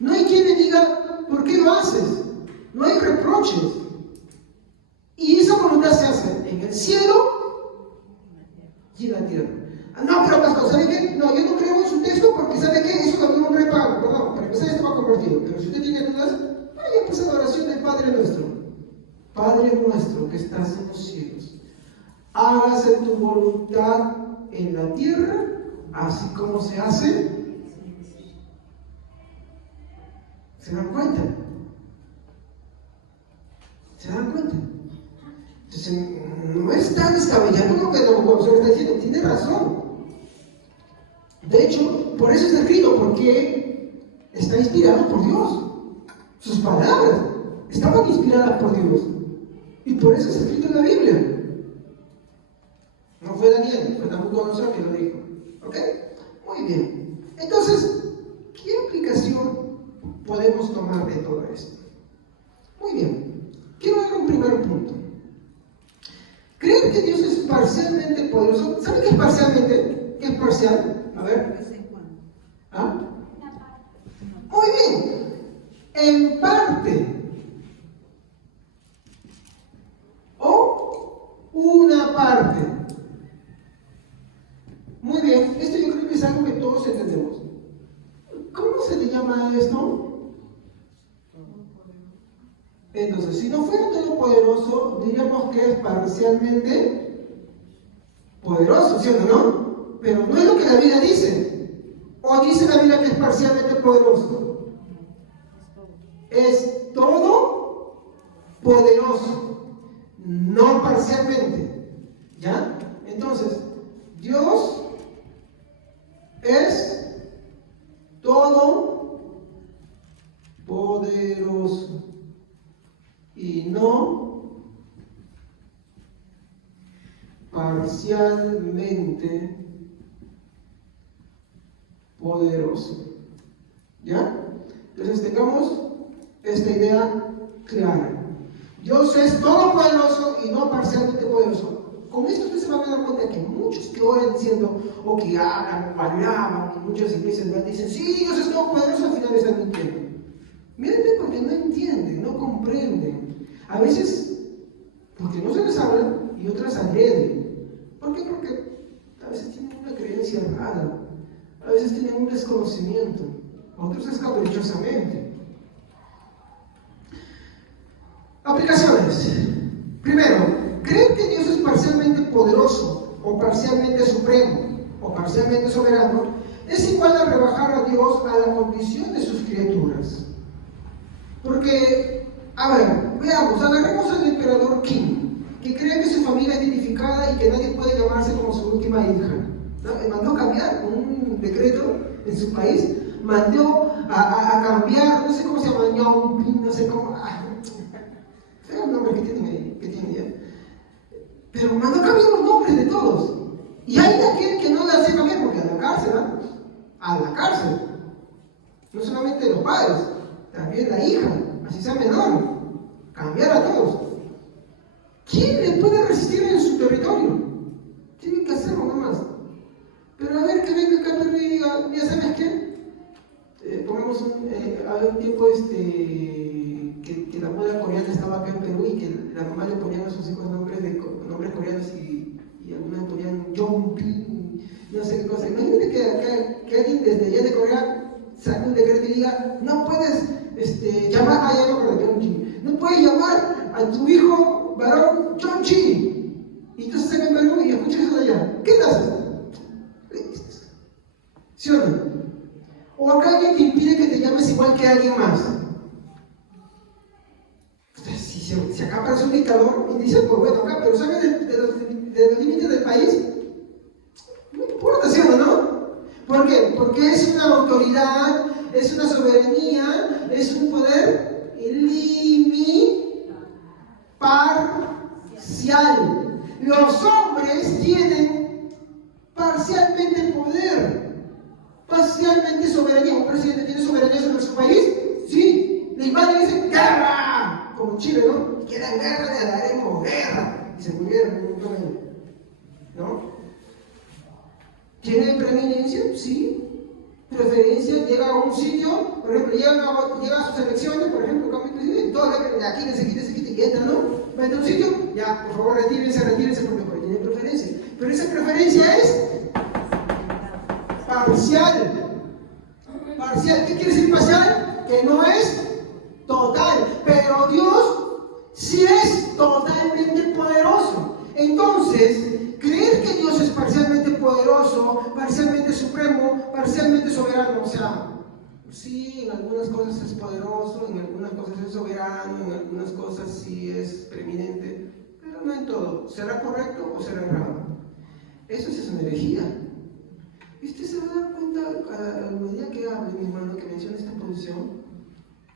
No hay quien le diga, ¿por qué lo haces? No hay reproches. Y esa voluntad se hace en el cielo y en la tierra. No, pero pastor, ¿sabe qué? No, yo no creo en su texto porque ¿sabe qué? Eso también un repago, perdón, para empezar esto va convertido. Pero si usted tiene dudas, vaya pues a la oración del Padre nuestro. Padre nuestro que estás en los cielos, hágase tu voluntad en la tierra, así como se hace. ¿Se dan cuenta? ¿Se dan cuenta? Entonces, no es tan descabellado lo que Nabucodonosor está diciendo, tiene razón. De hecho, por eso está escrito, porque está inspirado por Dios. Sus palabras estaban inspiradas por Dios. Y por eso está escrito en la Biblia. No fue Daniel, fue Nabucodonosor que lo dijo. ¿Ok? Muy bien. Entonces, ¿qué aplicación podemos tomar de todo esto? Muy bien. Quiero dar un primer punto. ¿Creen que Dios es parcialmente poderoso? ¿Saben qué es parcialmente? ¿Qué es parcial? A ver. ¿Ah? Muy bien. En parte. O una parte. Muy bien. Esto yo creo que es algo que todos entendemos. ¿Cómo se le llama a esto? Entonces, si no fuera todopoderoso, diríamos que es parcialmente poderoso, ¿sí o no? Pero no es lo que la Biblia dice. O dice la Biblia que es parcialmente poderoso. Es todo poderoso, no parcialmente. ¿Ya? Entonces, Dios es todo poderoso y no parcialmente poderoso. ¿Ya? Entonces tengamos esta idea clara. Dios es todopoderoso y no parcialmente poderoso. Con esto ustedes se van a dar cuenta que muchos que oran diciendo, o que hablan, o alaban, en muchas iglesias dicen, sí, Dios es todopoderoso, al final están mintiendo. Miren, porque no entienden, no comprenden. A veces, porque no se les habla, y otras agreden. ¿Por qué? Porque a veces tienen una creencia errada, a veces tienen un desconocimiento, otros es caprichosamente. Aplicaciones. Primero, ¿creen que Dios es parcialmente poderoso, o parcialmente supremo, o parcialmente soberano? Es igual a rebajar a Dios a la condición de sus criaturas. Porque, a ver, veamos, agarremos al emperador Qin, que cree que su familia es dignificada y que nadie puede llamarse como su última hija. ¿No? Mandó cambiar un decreto en su país, mandó a cambiar, no sé cómo se llama, Ñaupin, no sé cómo, feo el nombre que tienen ahí, que tienen ya. Pero mandó a cambiar los nombres de todos. Y hay aquel que no le hace cambiar porque a la cárcel, ¿no? A la cárcel. No solamente los padres, también la hija, así sea menor, cambiar a todos. ¿Quién le puede resistir en su territorio? Tienen que hacerlo nomás. Pero a ver que venga acá Perú y diga, mira, ¿sabes qué? Pongamos había un tiempo que la moda coreana estaba acá en Perú y que la mamá le ponían a sus hijos nombres coreanos y algunos le ponían Jongpin, no sé qué cosa. Imagínate que alguien desde allá de Corea saque un decreto y diga, no puedes llamar a Jongpin, no puedes llamar a tu hijo varón Chonchi. Y entonces están en Perú y escuchas eso de allá. ¿Qué haces? ¿Sí o no? O acá alguien te impide que te llames igual que alguien más. Entonces, si acá aparece un dictador y dice, pues bueno, acá, pero ¿saben de los límites del país? No importa, ¿sí o no? ¿Por qué? Porque es una autoridad, es una soberanía, es un poder parcial. Los hombres tienen parcialmente poder, parcialmente soberanía. ¿Un presidente tiene soberanía sobre su país? Sí. Le invaden y dicen ¡guerra! Como Chile, ¿no? Quieran guerra, le daremos guerra. Y se murieron en un momento. ¿No? ¿Tiene preeminencia? Sí. Preferencia, llega a un sitio, por ejemplo, llega a sus elecciones, por ejemplo, cambia el presidente, todo aquí se quita y entra, ¿no? Va a entrar a un sitio, ya, por favor, retírense, porque tiene preferencia. Pero esa preferencia es parcial. Parcial, ¿qué quiere decir parcial? Que no es total, pero Dios sí es totalmente poderoso. Entonces, creer que Dios es parcialmente poderoso, parcialmente supremo, parcialmente soberano, o sea, sí, en algunas cosas es poderoso, en algunas cosas es soberano, en algunas cosas sí es preeminente, pero no en todo. ¿Será correcto o será errado? Eso sí es una herejía. Y usted se va a dar cuenta a la medida que hable, mi hermano, que menciona esta posición,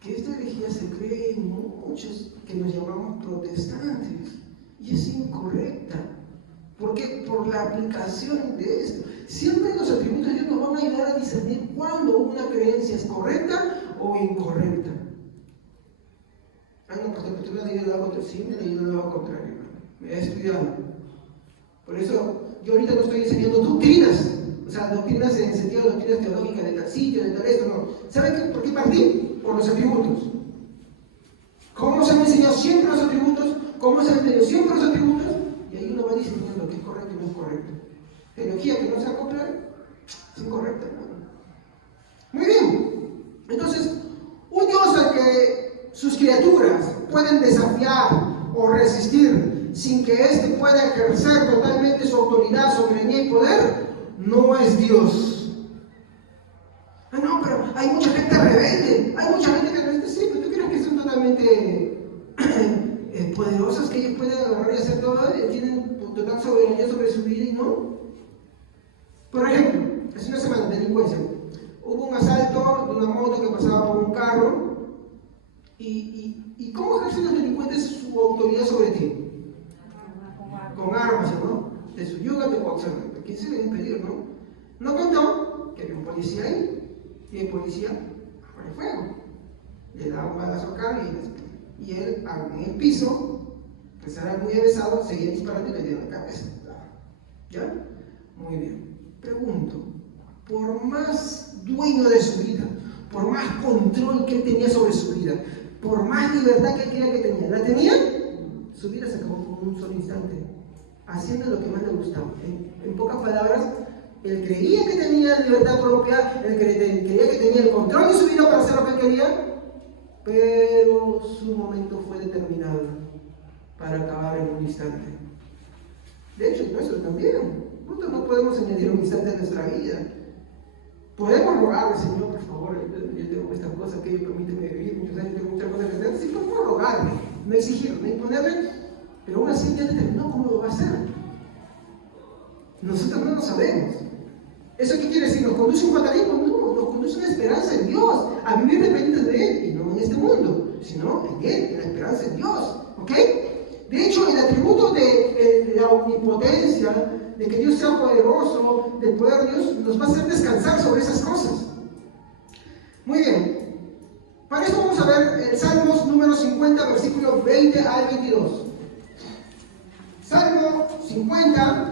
que esta herejía se cree en muchos que nos llamamos protestantes, y es incorrecta. Porque por la aplicación de esto, siempre los atributos de Dios nos van a ayudar a discernir cuándo una creencia es correcta o incorrecta. Ah, no, porque tú me has leído algo contrario. Sí, me he leído algo contrario. Me he estudiado. Por eso, yo ahorita no estoy enseñando doctrinas. O sea, doctrinas en el sentido de doctrinas teológicas de tal sitio, de tal esto, no. ¿Saben por qué partí? Por los atributos. ¿Cómo se han enseñado siempre los atributos? ¿Cómo se han enseñado siempre los atributos? Y ahí uno va discerniendo qué es correcto y no es correcto. Teología que no se acopla es incorrecta, hermano. Muy bien. Entonces, un Dios al que sus criaturas pueden desafiar o resistir sin que éste pueda ejercer totalmente su autoridad, soberanía y poder, no es Dios. Ah, no, pero hay mucha gente rebelde. Hay mucha gente que rebelde. Sí, pero tú crees que son totalmente poderosas, que ellos pueden agarrar y hacer todo, tienen total soberanía sobre su vida y no. Por ejemplo, hace una semana, delincuencia. Hubo un asalto de una moto que pasaba por un carro. ¿Y cómo ejercen los delincuentes su autoridad sobre ti? Con armas, ¿no? Te subyugan, te coaccionan. ¿Quién se les impedir, no? No contó que había un policía ahí. Y el policía abre fuego. Le da un balazo al carro y él en el piso Estará muy avesado, seguía disparando y le dio en la cabeza. ¿Ya? Muy bien. Pregunto, por más dueño de su vida, por más control que él tenía sobre su vida, por más libertad que él creía que tenía, ¿la tenía? Su vida se acabó con un solo instante, haciendo lo que más le gustaba. En pocas palabras, él creía que tenía libertad propia, él creía que tenía el control de su vida para hacer lo que él quería, pero su momento fue determinado para acabar en un instante. De hecho, nuestro también. Nosotros no podemos añadir un instante a nuestra vida. Podemos rogarle, Señor, por favor, yo tengo estas cosas, que permíteme vivir muchos años, tengo muchas cosas que hacer. Sí, podemos rogarle, no exigirle, no imponerle, pero aún así ya determinó cómo lo va a hacer. Nosotros no lo sabemos. ¿Eso qué quiere decir? ¿Nos conduce un fatalismo? No, nos conduce una esperanza en Dios, a vivir dependientes de Él, y no en este mundo, sino en Él, en la esperanza en Dios. ¿Ok? De hecho, el atributo de la omnipotencia, de que Dios sea poderoso, del poder de Dios, nos va a hacer descansar sobre esas cosas. Muy bien. Para esto vamos a ver el Salmos número 50, versículos 20 al 22. Salmo 50.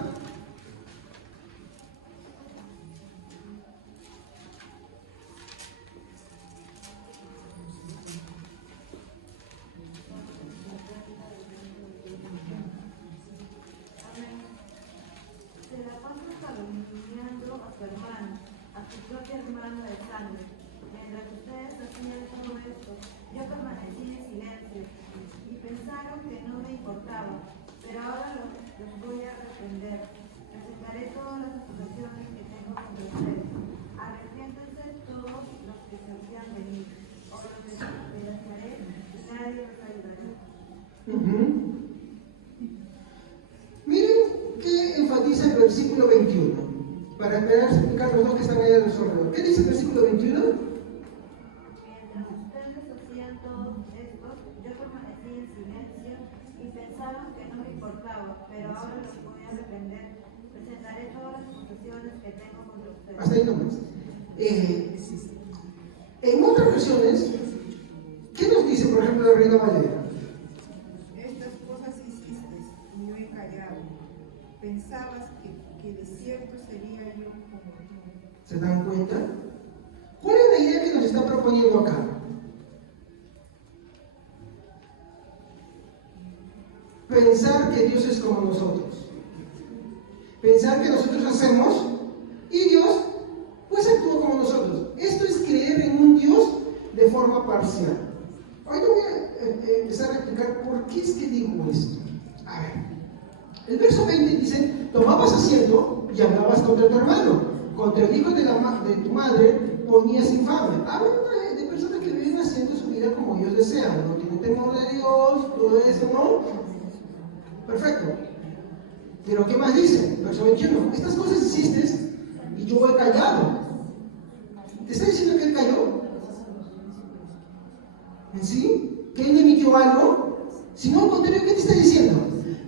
Hermano de sangre. Mientras ustedes hacían todo esto, yo permanecí en silencio y pensaron que no me importaba, pero ahora los voy a reprender. Presentaré todas las acusaciones que tengo contra ustedes. Arrepiéntense todos los que se olvidan de mí, o los desgraciaré y nadie los ayudará. Miren qué enfatiza el versículo 21. Para esperar explicar los dos que están ahí a nuestro alrededor. ¿Qué dice el versículo 21? Mientras ustedes hacían todo esto, yo permanecí en silencio y pensaron que no me importaba, pero ahora los voy a reprender. Presentaré todas las acusaciones que tengo contra ustedes. Hasta ahí nomás. En otras versiones, ¿qué nos dice, por ejemplo, el Reina Valera? Estas cosas hiciste y yo he callado. Pensabas que de cierto sería yo como tú. ¿Se dan cuenta? ¿Cuál es la idea que nos está proponiendo acá? Pensar que Dios es como nosotros. Pensar que nosotros hacemos y Dios pues actúa como nosotros. Esto es creer en un Dios de forma parcial. Hoy voy a empezar a explicar por qué es que digo esto. A ver. El verso 20 dice, tomabas asiento y hablabas contra tu hermano, contra el hijo de tu madre ponías infamia. Habla de personas que viven haciendo su vida como Dios desea, no tienen temor de Dios, todo eso, ¿no? Perfecto. Pero ¿qué más dice? Verso 21, estas cosas hiciste y yo he callado. ¿Te está diciendo que él cayó? ¿En sí? ¿Que él emitió algo? Si no, al contrario, ¿qué te está diciendo?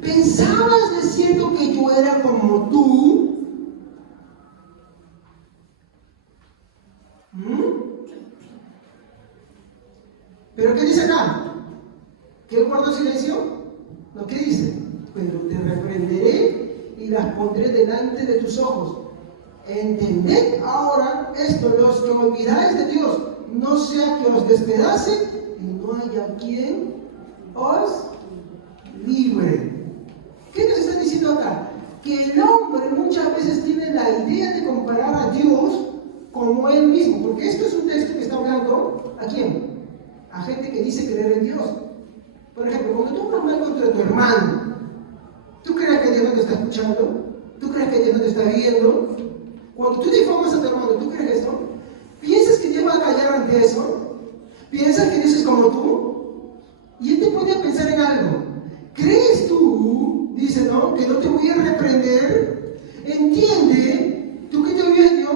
¿Pensabas de cierto que yo era como tú? ¿Pero qué dice acá? ¿Que él guardó silencio? No, ¿qué dice? Pero te reprenderé y las pondré delante de tus ojos. Entended ahora esto, los que olvidáis de Dios, no sea que os despedace y no haya quien os libre. ¿Qué nos está diciendo acá? Que el hombre muchas veces tiene la idea de comparar a Dios como él mismo, porque esto es un texto que está hablando ¿a quién? A gente que dice creer en Dios. Por ejemplo, cuando tú hablas mal contra tu hermano, ¿tú crees que Dios no te está escuchando? ¿Tú crees que Dios no te está viendo? Cuando tú difamas a tu hermano, ¿tú crees eso? ¿Piensas que Dios va a callar ante eso? ¿Piensas que Dios es como tú? Y él te pone a pensar en algo. ¿Crees tú, dice, no, que no te voy a reprender? Entiende, tú que te olvidas de Dios,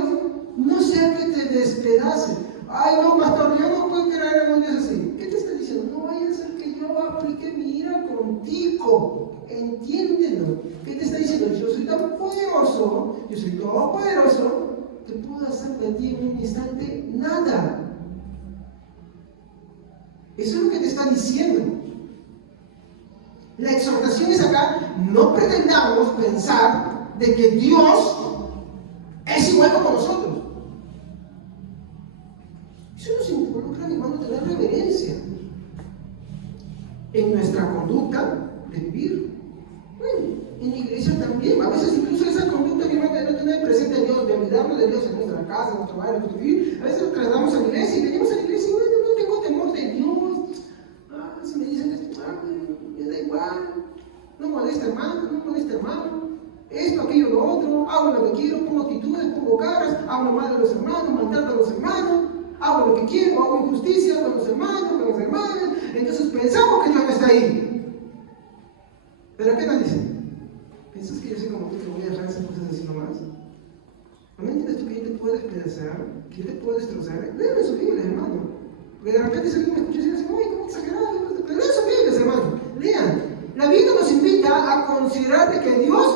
no sea que te despedace. Ay, no, pastor, yo no puedo creer en un Dios así. ¿Qué te está diciendo? No vaya a ser que yo aplique mi ira contigo. Entiéndelo. ¿Qué te está diciendo? Yo soy tan poderoso, yo soy todopoderoso, que puedo hacer de ti en un instante nada. Eso es lo que te está diciendo. La exhortación es acá, no pretendamos pensar de que Dios es igual como nosotros. Eso nos involucra, mi hermano, tener reverencia en nuestra conducta de vivir. Bueno, en la iglesia también, a veces incluso esa conducta, mi hermano, de no tener presente a Dios, de olvidarnos de Dios en nuestra casa, en nuestro barrio, en nuestro vivir, a veces lo trasladamos a la iglesia y venimos a la iglesia y bueno, no tengo temor de Dios. Si me dicen esto, me da igual, no molesta hermano, no molesta hermano, esto, aquello, lo otro, hago lo que quiero, pongo actitudes, pongo caras, hablo mal de los hermanos, maltrato a los hermanos, hago lo que quiero, hago injusticia con los hermanos, con las hermanas, entonces pensamos que Dios no está ahí. ¿Pero qué nos dice? ¿Piensas que yo soy como tú que voy a dejar esas cosas así nomás? ¿No entiendes tú que yo te puedo despedazar? ¿Que yo te puedo destrozar? Léeme su Biblia, hermano. Porque de repente si alguien me escucha y dice, ¡ay, cómo exagerado! Pero lean su Biblia, hermano. Lean. La Biblia nos invita a considerar de que Dios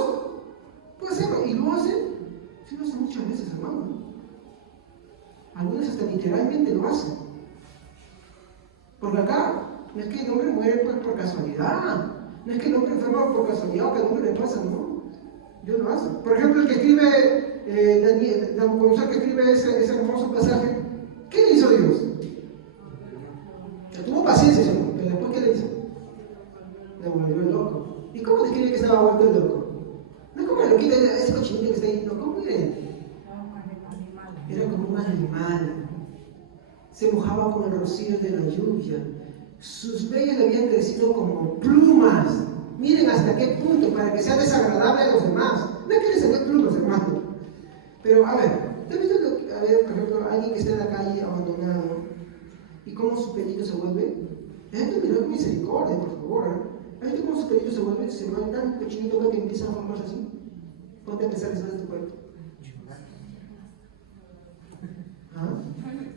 puede hacerlo. Y lo hace. Sí, lo hace muchas veces, hermano. Algunos hasta literalmente lo hacen. Porque acá no es que el hombre muere por casualidad. No es que el hombre enferma por casualidad o que al hombre le pasa, no. Dios lo hace. Por ejemplo, el que escribe, Nabucodonosor, que escribe ese hermoso pasaje, ¿qué le hizo Dios? Le tuvo paciencia, señor, pero después, ¿qué le hizo? Le volvió loco. ¿Y cómo describe que estaba vuelto loco? No es como lo quita ese cochinito que está ahí, no, ¿cómo es? Era como un animal. Se mojaba con el rocío de la lluvia. Sus vellos le habían crecido como plumas. Miren hasta qué punto, para que sea desagradable a los demás. No es que les hagan plumas, hermano. Pero, a ver, ¿te has visto, a ver, por ejemplo, alguien que está en la calle abandonado y cómo su pelito se vuelve? Déjame mirar con misericordia, por favor. ¿Has visto cómo su pelito se vuelve tan cochinito que empieza a formarse así? Ponte a pensar eso de este cuerpo.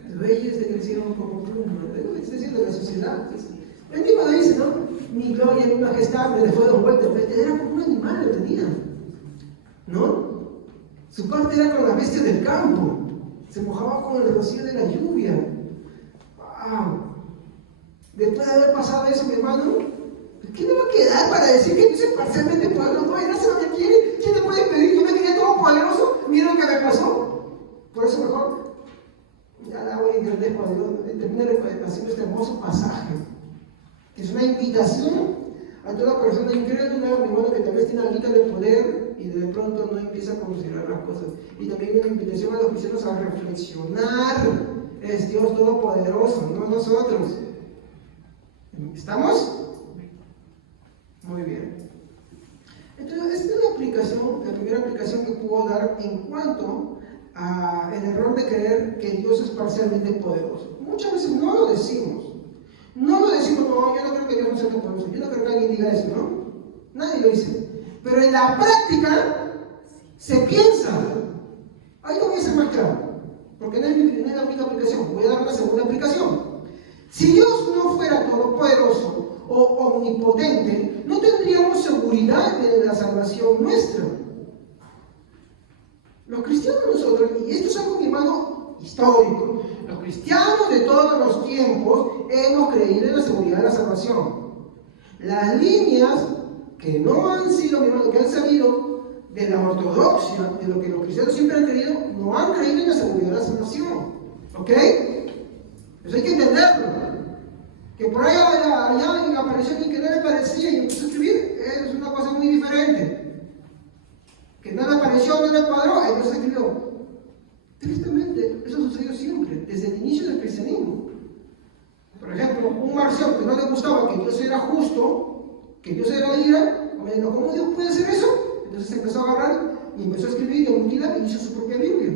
Los reyes te crecieron como plumas, ¿no? Está diciendo la sociedad. El mismo lo dice, ¿no? Mi gloria, mi majestad me le fue devuelta. Era como un animal, lo tenía, ¿no? Su parte era con la bestia del campo. Se mojaba con el rocío de la lluvia. ¡Wow! Después de haber pasado eso, mi hermano, ¿qué le va a quedar para decir que es parcialmente poderoso? No, él hace lo que quiere. ¿Quién le puede pedir? Yo me quería todo poderoso. Mira lo que me pasó. Por eso mejor ya la voy a entender cuando termine haciendo este hermoso pasaje. Es una invitación a toda persona incrédula, mi hermano, que tal vez tiene algo de poder y de pronto no empieza a considerar las cosas. Y también una invitación a los cristianos a reflexionar. Es Dios Todopoderoso, no nosotros. ¿Estamos? Muy bien. Entonces, esta es la primera aplicación que puedo dar en cuanto el error de creer que Dios es parcialmente poderoso. Muchas veces no lo decimos. No lo decimos, no, yo no creo que Dios no sea tan poderoso. Yo no creo que alguien diga eso, ¿no? Nadie lo dice. Pero en la práctica se piensa. Ahí lo voy a hacer más claro. Porque no es la única aplicación. Voy a dar una segunda aplicación. Si Dios no fuera todopoderoso o omnipotente, no tendríamos seguridad de la salvación nuestra. Los cristianos nosotros, y esto es algo, mi hermano, histórico, los cristianos de todos los tiempos hemos creído en la seguridad de la salvación. Las líneas que no han sido, mi hermano, que han salido de la ortodoxia, de lo que los cristianos siempre han creído, no han creído en la seguridad de la salvación. ¿Ok? Eso hay que entenderlo. Que por allá apareció alguien que no le parecía y empezó a escribir, es una cosa muy diferente. Que no le pareció, no le cuadró, entonces escribió. Tristemente, eso sucedió siempre, desde el inicio del cristianismo. Por ejemplo, un Marción que no le gustaba que Dios era justo, que Dios era ira, ¿cómo Dios puede hacer eso? Entonces se empezó a agarrar y empezó a escribir y a mutilar y hizo su propia Biblia.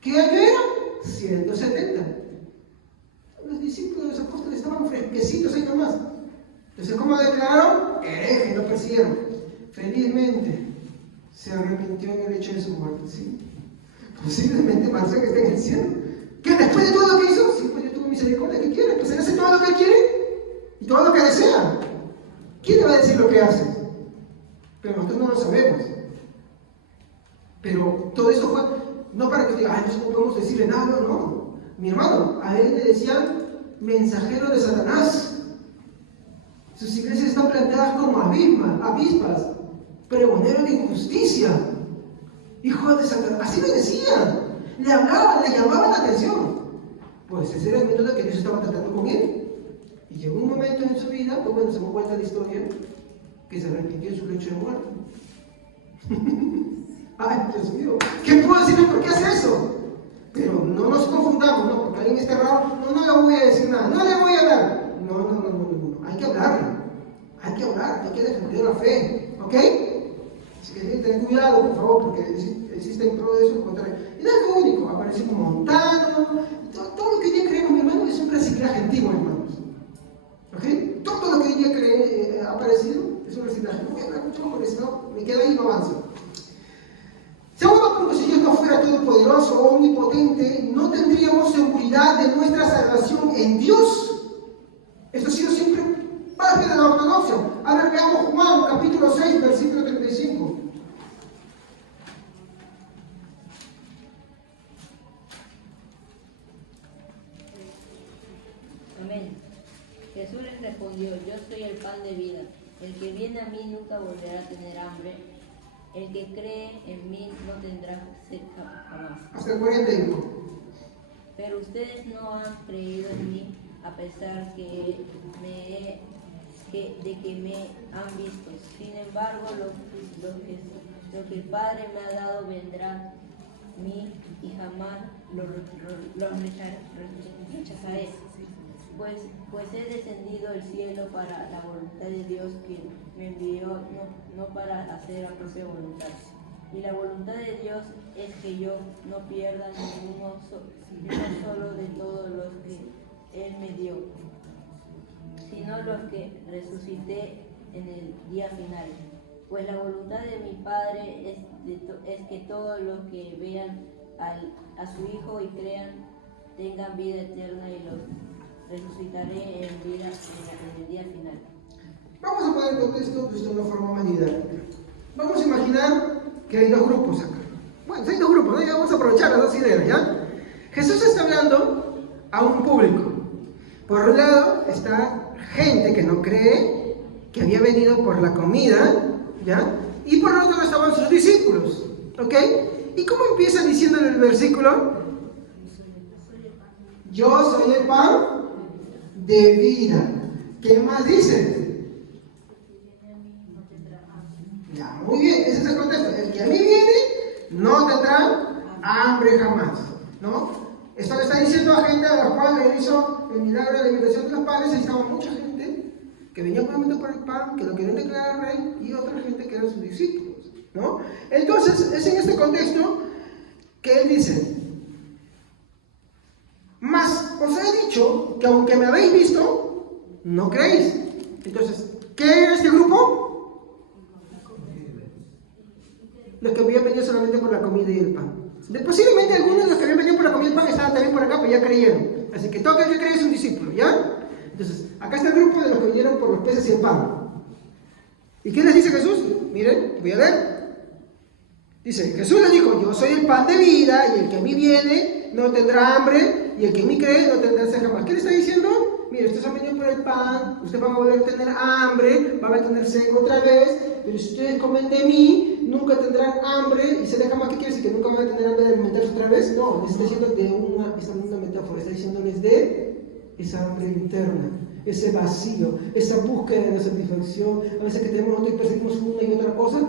¿Qué año era? 170. Los discípulos de los apóstoles estaban fresquecitos ahí nomás. Entonces, ¿cómo declararon? Herejes, lo persiguieron. Felizmente se arrepintió en el hecho de su muerte, ¿sí? Posiblemente Marción está en el cielo. ¿Que después de todo lo que hizo? Sí, pues yo tuve misericordia. ¿Qué quiere? Pues él hace todo lo que él quiere y todo lo que desea. ¿Quién le va a decir lo que hace? Pero nosotros no lo sabemos. Pero todo eso fue, no para que diga, ay, nosotros no podemos decirle nada, no. Mi hermano, a él le decían mensajero de Satanás. Sus iglesias están planteadas como avispas, pregoneros de injusticia, hijos de Satanás. Así le decían, le hablaban, le llamaban la atención. Pues ese era el método que Dios estaba tratando con él. Y llegó un momento en su vida, pues bueno, se me cuenta la historia, que se arrepintió en su lecho de muerte. Ay, Dios mío, ¿qué puedo decirle por qué hace eso? Pero no nos confundamos, ¿no? Porque alguien está raro, no le voy a decir nada, no le voy a hablar. No, hay que hablarle, hay que defender la fe, ¿ok? Así que ten cuidado, por favor, porque existen pro de eso, contrario. Y no es lo único, apareció un montano, todo lo que hoy día creemos, mi hermano, es un reciclaje antiguo, hermanos. ¿Ok? Todo lo que hoy día ha aparecido es un reciclaje. No voy a hablar mucho más por eso, no, me quedo ahí y no avanzo. Segundo punto, si Dios no fuera todopoderoso o omnipotente, no tendríamos seguridad de nuestra salvación en Dios. Esto ha sido siempre parte de la ortodoxia. Ahora veamos Juan, capítulo 6, versículo 35. Amén. Jesús les respondió: yo soy el pan de vida. El que viene a mí nunca volverá a tener hambre. El que cree en mí no tendrá sed jamás. Hasta el 41. Pero ustedes no han creído en mí, a pesar de que me han visto. Sin embargo, lo que el Padre me ha dado vendrá a mí y jamás lo rechazaré. Pues he descendido del cielo para la voluntad de Dios que me envió, no para hacer la propia voluntad. Y la voluntad de Dios es que yo no pierda ninguno solo de todos los que Él me dio, sino los que resucité en el día final. Pues la voluntad de mi Padre es que todos los que vean a su Hijo y crean tengan vida eterna, y los resucitaré en el día final. Vamos a poner en contexto esto de una forma más didáctica. Vamos a imaginar que hay dos grupos acá. Bueno, hay dos grupos, ¿no? Ya vamos a aprovechar las dos ideas, ¿ya? Jesús está hablando a un público. Por un lado está gente que no cree, que había venido por la comida, ¿ya? Y por otro lado estaban sus discípulos, ¿ok? ¿Y cómo empieza diciéndole el versículo? Yo soy el pan de vida. ¿Qué más dice? Ya, muy bien, ese es el contexto. El que a mí viene no tendrá hambre jamás, ¿no? Esto le está diciendo a gente a la cual le hizo el milagro de la alimentación de los padres. Ahí estaba mucha gente que venía solamente por el pan, que lo querían declarar rey, y otra gente que eran sus discípulos, ¿no? Entonces, es en este contexto que él dice: mas os he dicho que aunque me habéis visto, no creéis. Entonces, ¿qué era este grupo? Los que habían venido solamente por la comida y el pan. Posiblemente algunos de los que habían venido por la comida y el pan estaban también por acá, pero ya creyeron. Así que todo aquel que cree es un discípulo, ¿ya? Entonces, acá está el grupo de los que vinieron por los peces y el pan. ¿Y qué les dice Jesús? Miren, voy a leer. Dice, Jesús les dijo: yo soy el pan de vida, y el que a mí viene no tendrá hambre, y el que en mí cree no tendrá sed jamás. ¿Qué le está diciendo? Mire, ustedes han venido por el pan, ustedes van a volver a tener hambre, van a tener sed otra vez, pero si ustedes comen de mí, nunca tendrán hambre y sed jamás. ¿Qué quiere decir? ¿Que nunca van a tener hambre de alimentarse otra vez? No, les está diciendo está dando una metáfora, está diciéndoles de esa hambre interna, ese vacío, esa búsqueda de la satisfacción, a veces que tenemos otro y perseguimos una y otra cosa.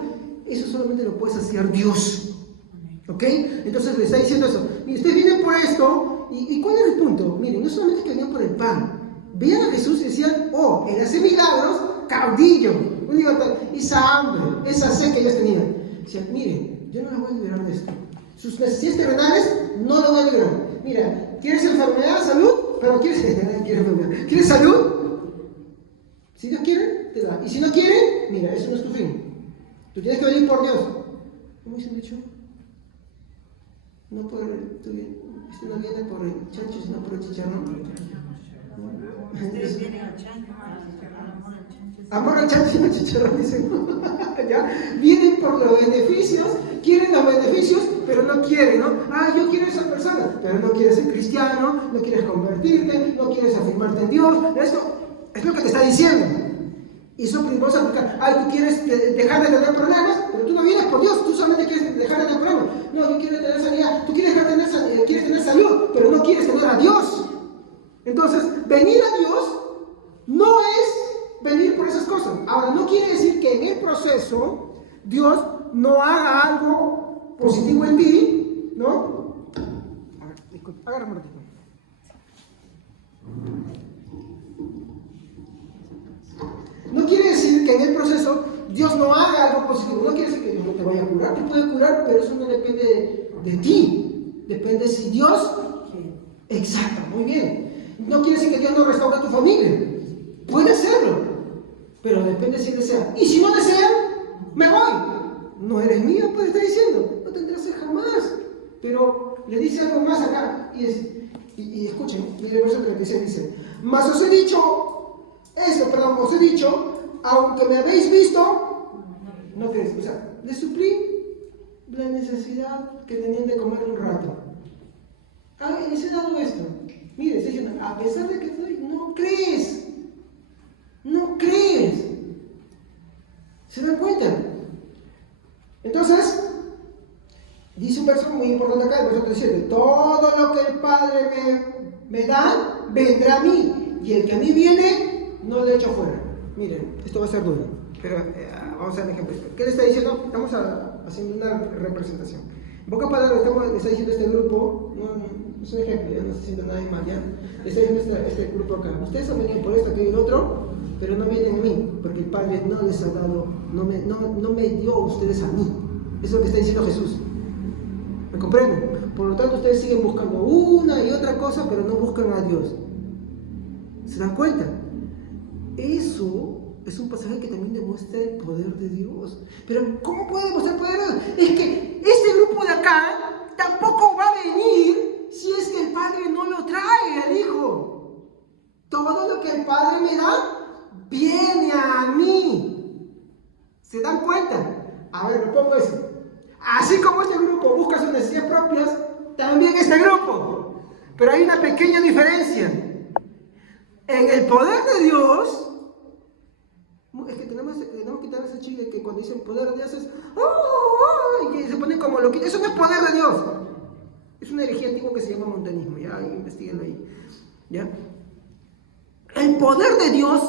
Eso solamente lo puede saciar Dios, ¿ok? Entonces le está diciendo eso. Y ustedes vienen por esto, ¿y cuál es el punto? Miren, no solamente es que venían por el pan. Veían a Jesús y decían: oh, él hace milagros, caudillo, un libertad. Esa hambre, esa sed que ellos tenían. Decían: miren, yo no les voy a liberar de esto. Sus necesidades terrenales no las voy a liberar. Mira, ¿quieres enfermedad, salud? Pero ¿quieres salud? Si Dios quiere, te da. Y si no quiere, mira, eso no es tu fin. Tú tienes que venir por Dios. ¿Cómo dice el dicho? No por no viene por el chancho, sino por el chicharrón. Ustedes vienen al chancho. Amor al chancho y al chicharrón, dicen. ¿Ya? Vienen por los beneficios, quieren los beneficios, pero no quieren, ¿no? Ah, yo quiero esa persona, pero no quieres ser cristiano, no quieres convertirte, no quieres afirmarte en Dios. Esto es lo que te está diciendo. Y eso vamos a aplicar. Ay, tú quieres dejar de tener problemas, pero tú no vienes por Dios, tú solamente quieres dejar de tener problemas. No, yo quiero tener sanidad, tú quieres tener salud, pero no quieres tener a Dios. Entonces, venir a Dios no es venir por esas cosas. Ahora, no quiere decir que en el proceso Dios no haga algo positivo en ti, ¿no? A ver, disculpa, agárrame un ratito. No quiere decir que en el proceso Dios no haga algo positivo. No quiere decir que Dios no te vaya a curar. Te puede curar, pero eso no depende de ti. Depende si Dios... Exacto, muy bien. No quiere decir que Dios no restaure a tu familia. Puede hacerlo, pero depende si desea. Y si no desea, me voy. No eres mía, pues está diciendo. No tendrás jamás. Pero le dice algo más acá. Y escuchen, mire el verso 36 dice: mas os he dicho... os he dicho, aunque me habéis visto, no creéis. O sea, les suplí la necesidad que tenían de comer un rato. Les he dado esto. Mire, está diciendo, a pesar de que estoy, no crees. No crees. ¿Se dan cuenta? Entonces, dice un verso muy importante acá, el verso 37. Todo lo que el Padre me da, vendrá a mí. Y el que a mí viene, no le echo fuera. Miren, esto va a ser duro, pero vamos a ver un ejemplo. ¿Qué le está diciendo? Estamos haciendo una representación. En pocas palabras, le está diciendo este grupo, no es un ejemplo, ya no se siente nada mal, ya. Le está diciendo este grupo acá. Ustedes han venido por esto, aquello y el otro, pero no vienen a mí, porque el Padre no les ha dado, no me dio a ustedes a mí. Eso es lo que está diciendo Jesús. ¿Me comprenden? Por lo tanto, ustedes siguen buscando una y otra cosa, pero no buscan a Dios. ¿Se dan cuenta? Eso es un pasaje que también demuestra el poder de Dios. Pero ¿cómo puede demostrar el poder de Dios? Es que este grupo de acá tampoco va a venir si es que el Padre no lo trae al Hijo. Todo lo que el Padre me da, viene a mí. ¿Se dan cuenta? A ver, lo pongo eso. Así como este grupo busca sus necesidades propias, también este grupo. Pero hay una pequeña diferencia. En el poder de Dios, es que tenemos que quitar ese chile que cuando dicen poder de Dios es y se ponen como loquitos. Eso no es poder de Dios. Es una herejía antigua que se llama montanismo. Ya, investíguenlo ahí. ¿Ya? El poder de Dios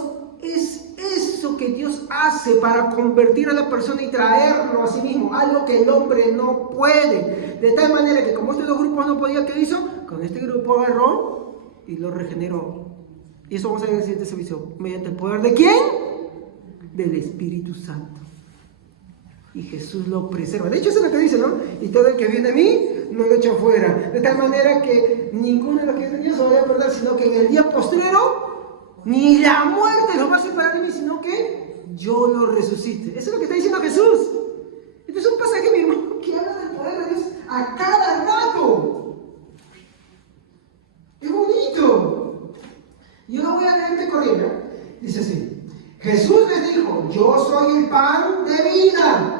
es eso que Dios hace para convertir a la persona y traerlo a sí mismo, algo que el hombre no puede. De tal manera que como estos dos grupos no podían, ¿qué hizo? Con este grupo agarró y lo regeneró. Y eso vamos a ver en el siguiente servicio. ¿Mediante el poder de quién? Del Espíritu Santo. Y Jesús lo preserva. De hecho, eso es lo que dice, ¿no? Y todo el que viene a mí, no lo echo fuera. De tal manera que ninguno de los que vienen a Dios se vaya a perder, sino que en el día postrero, ni la muerte los va a separar de mí, sino que yo lo resucite. Eso es lo que está diciendo Jesús. Entonces es un pasaje, mi hermano, que habla del poder de Dios a cada rato. Es bonito. Yo lo voy a leer de corriente. Dice así: Jesús les dijo: yo soy el pan de vida.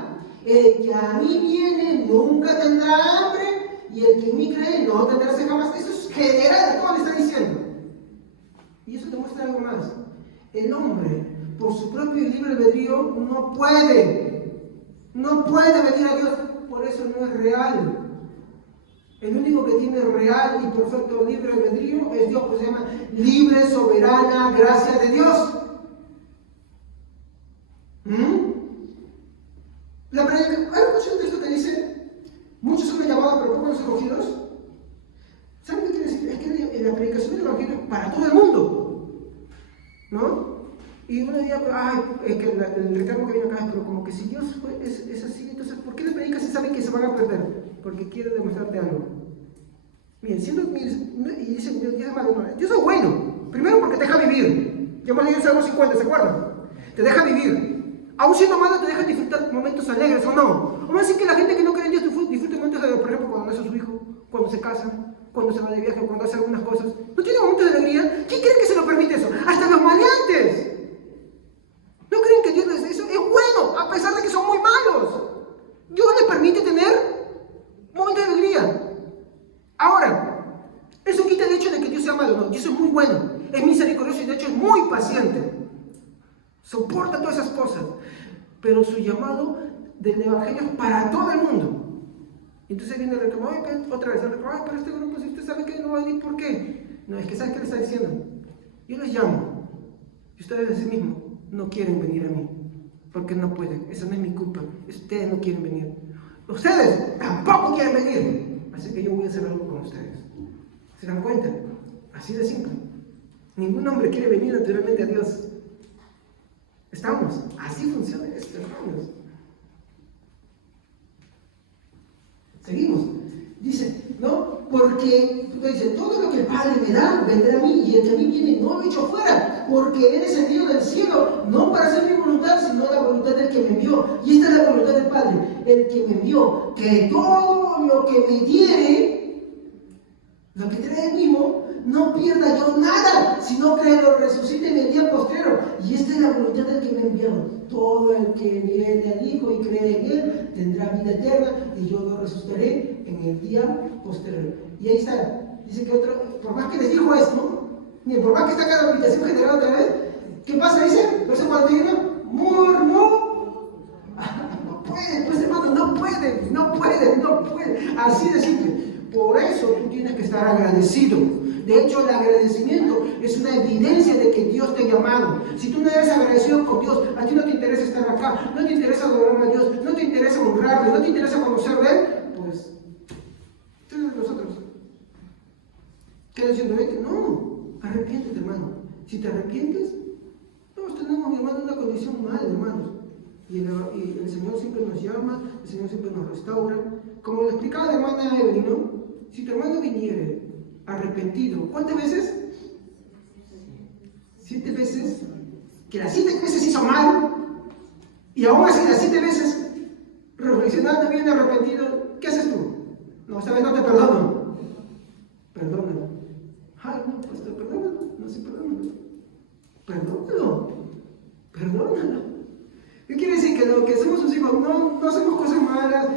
El que a mí viene nunca tendrá hambre, y el que en mí cree no tendrá sed jamás. Eso es general, todo le está diciendo. Y eso te muestra algo más. El hombre, por su propio libre albedrío, no puede venir a Dios. Por eso no es real. El único que tiene real y perfecto libre albedrío es Dios, pues se llama libre, soberana, gracia de Dios. Hay un texto que dice: muchos son los llamados, pero pocos los escogidos. ¿Saben qué quiere decir? Es que la predicación del Evangelio es para todo el mundo, ¿no? Y uno diría, es que el reclamo que viene acá es, pero como que si Dios es así, entonces ¿por qué le predicas si saben que se van a perder? Porque quiere demostrarte algo. Miren, y dicen, Dios es bueno. Primero porque te deja vivir. Ya hemos leído en Salmo 50, ¿se acuerdan? Te deja vivir. Aún siendo malo, te deja disfrutar momentos alegres, ¿o no? Vamos a decir que la gente que no cree en Dios disfruta momentos alegres, por ejemplo, cuando nace su hijo, cuando se casa, cuando se va de viaje, cuando hace algunas cosas. ¿No tiene momentos de alegría? ¿Quién cree que se lo permite eso? ¡Hasta los maleantes! ¿No creen que Dios les dice eso? Es bueno, a pesar de que son muy malos. Dios les permite tener momentos de alegría. Ahora, eso quita el hecho de que Dios sea malo, no. Dios es muy bueno, es misericordioso y de hecho es muy paciente. soporta todas esas cosas, pero su llamado del Evangelio es para todo el mundo. Entonces viene el reclamo, otra vez, el reclamo, pero este grupo, si usted sabe que no va a venir, ¿por qué? No, es que ¿sabe qué le está diciendo? Yo los llamo, y ustedes de sí mismos no quieren venir a mí, porque no pueden, esa no es mi culpa, ustedes no quieren venir. Ustedes tampoco quieren venir, así que yo voy a hacer algo con ustedes. ¿Se dan cuenta? Así de simple. Ningún hombre quiere venir naturalmente a Dios. Estamos, así funciona esto, hermanos. Seguimos. Dice, ¿no? Porque dice, todo lo que el Padre me da, vendrá a mí, y el que a mí viene no lo echo fuera, porque he descendido del cielo, no para hacer mi voluntad, sino la voluntad del que me envió. Y esta es la voluntad del Padre, el que me envió, que todo lo que me diere, lo que trae el mismo, no pierda yo nada, sino que lo resucite en el día postrero. Y esta es la voluntad del que me envió. Todo el que viene al Hijo y cree en Él tendrá vida eterna, y yo lo resucitaré en el día posterior. Y ahí está. Dice que otro, por más que les dijo esto, ni por más que está acá la aplicación general otra vez, ¿qué pasa? Dice, verso 41, no puede, pues hermano, no puede. Así de simple. Por eso tú tienes que estar agradecido. De hecho, el agradecimiento es una evidencia de que Dios te ha llamado. Si tú no eres agradecido con Dios, a ti no te interesa estar acá, no te interesa adorar a Dios, no te interesa honrarle, no te interesa conocer de Él, pues, ¿qué es de nosotros? ¿Qué diciendo? No, arrepiéntete, hermano. Si te arrepientes, todos tenemos, mi hermano, una condición mala, hermanos. Y el Señor siempre nos llama, el Señor siempre nos restaura. Como le explicaba la hermana Evelyn, ¿no? Si tu hermano viniere arrepentido, ¿cuántas veces? 7 veces. Que las 7 veces hizo mal, y aún así las 7 veces reflexionando bien arrepentido, ¿qué haces tú? No, esta vez no te perdono. Perdónalo. Ay, no, pastor, perdónalo. No sé, perdónalo. ¿Qué quiere decir? Que somos sus hijos, no hacemos cosas malas,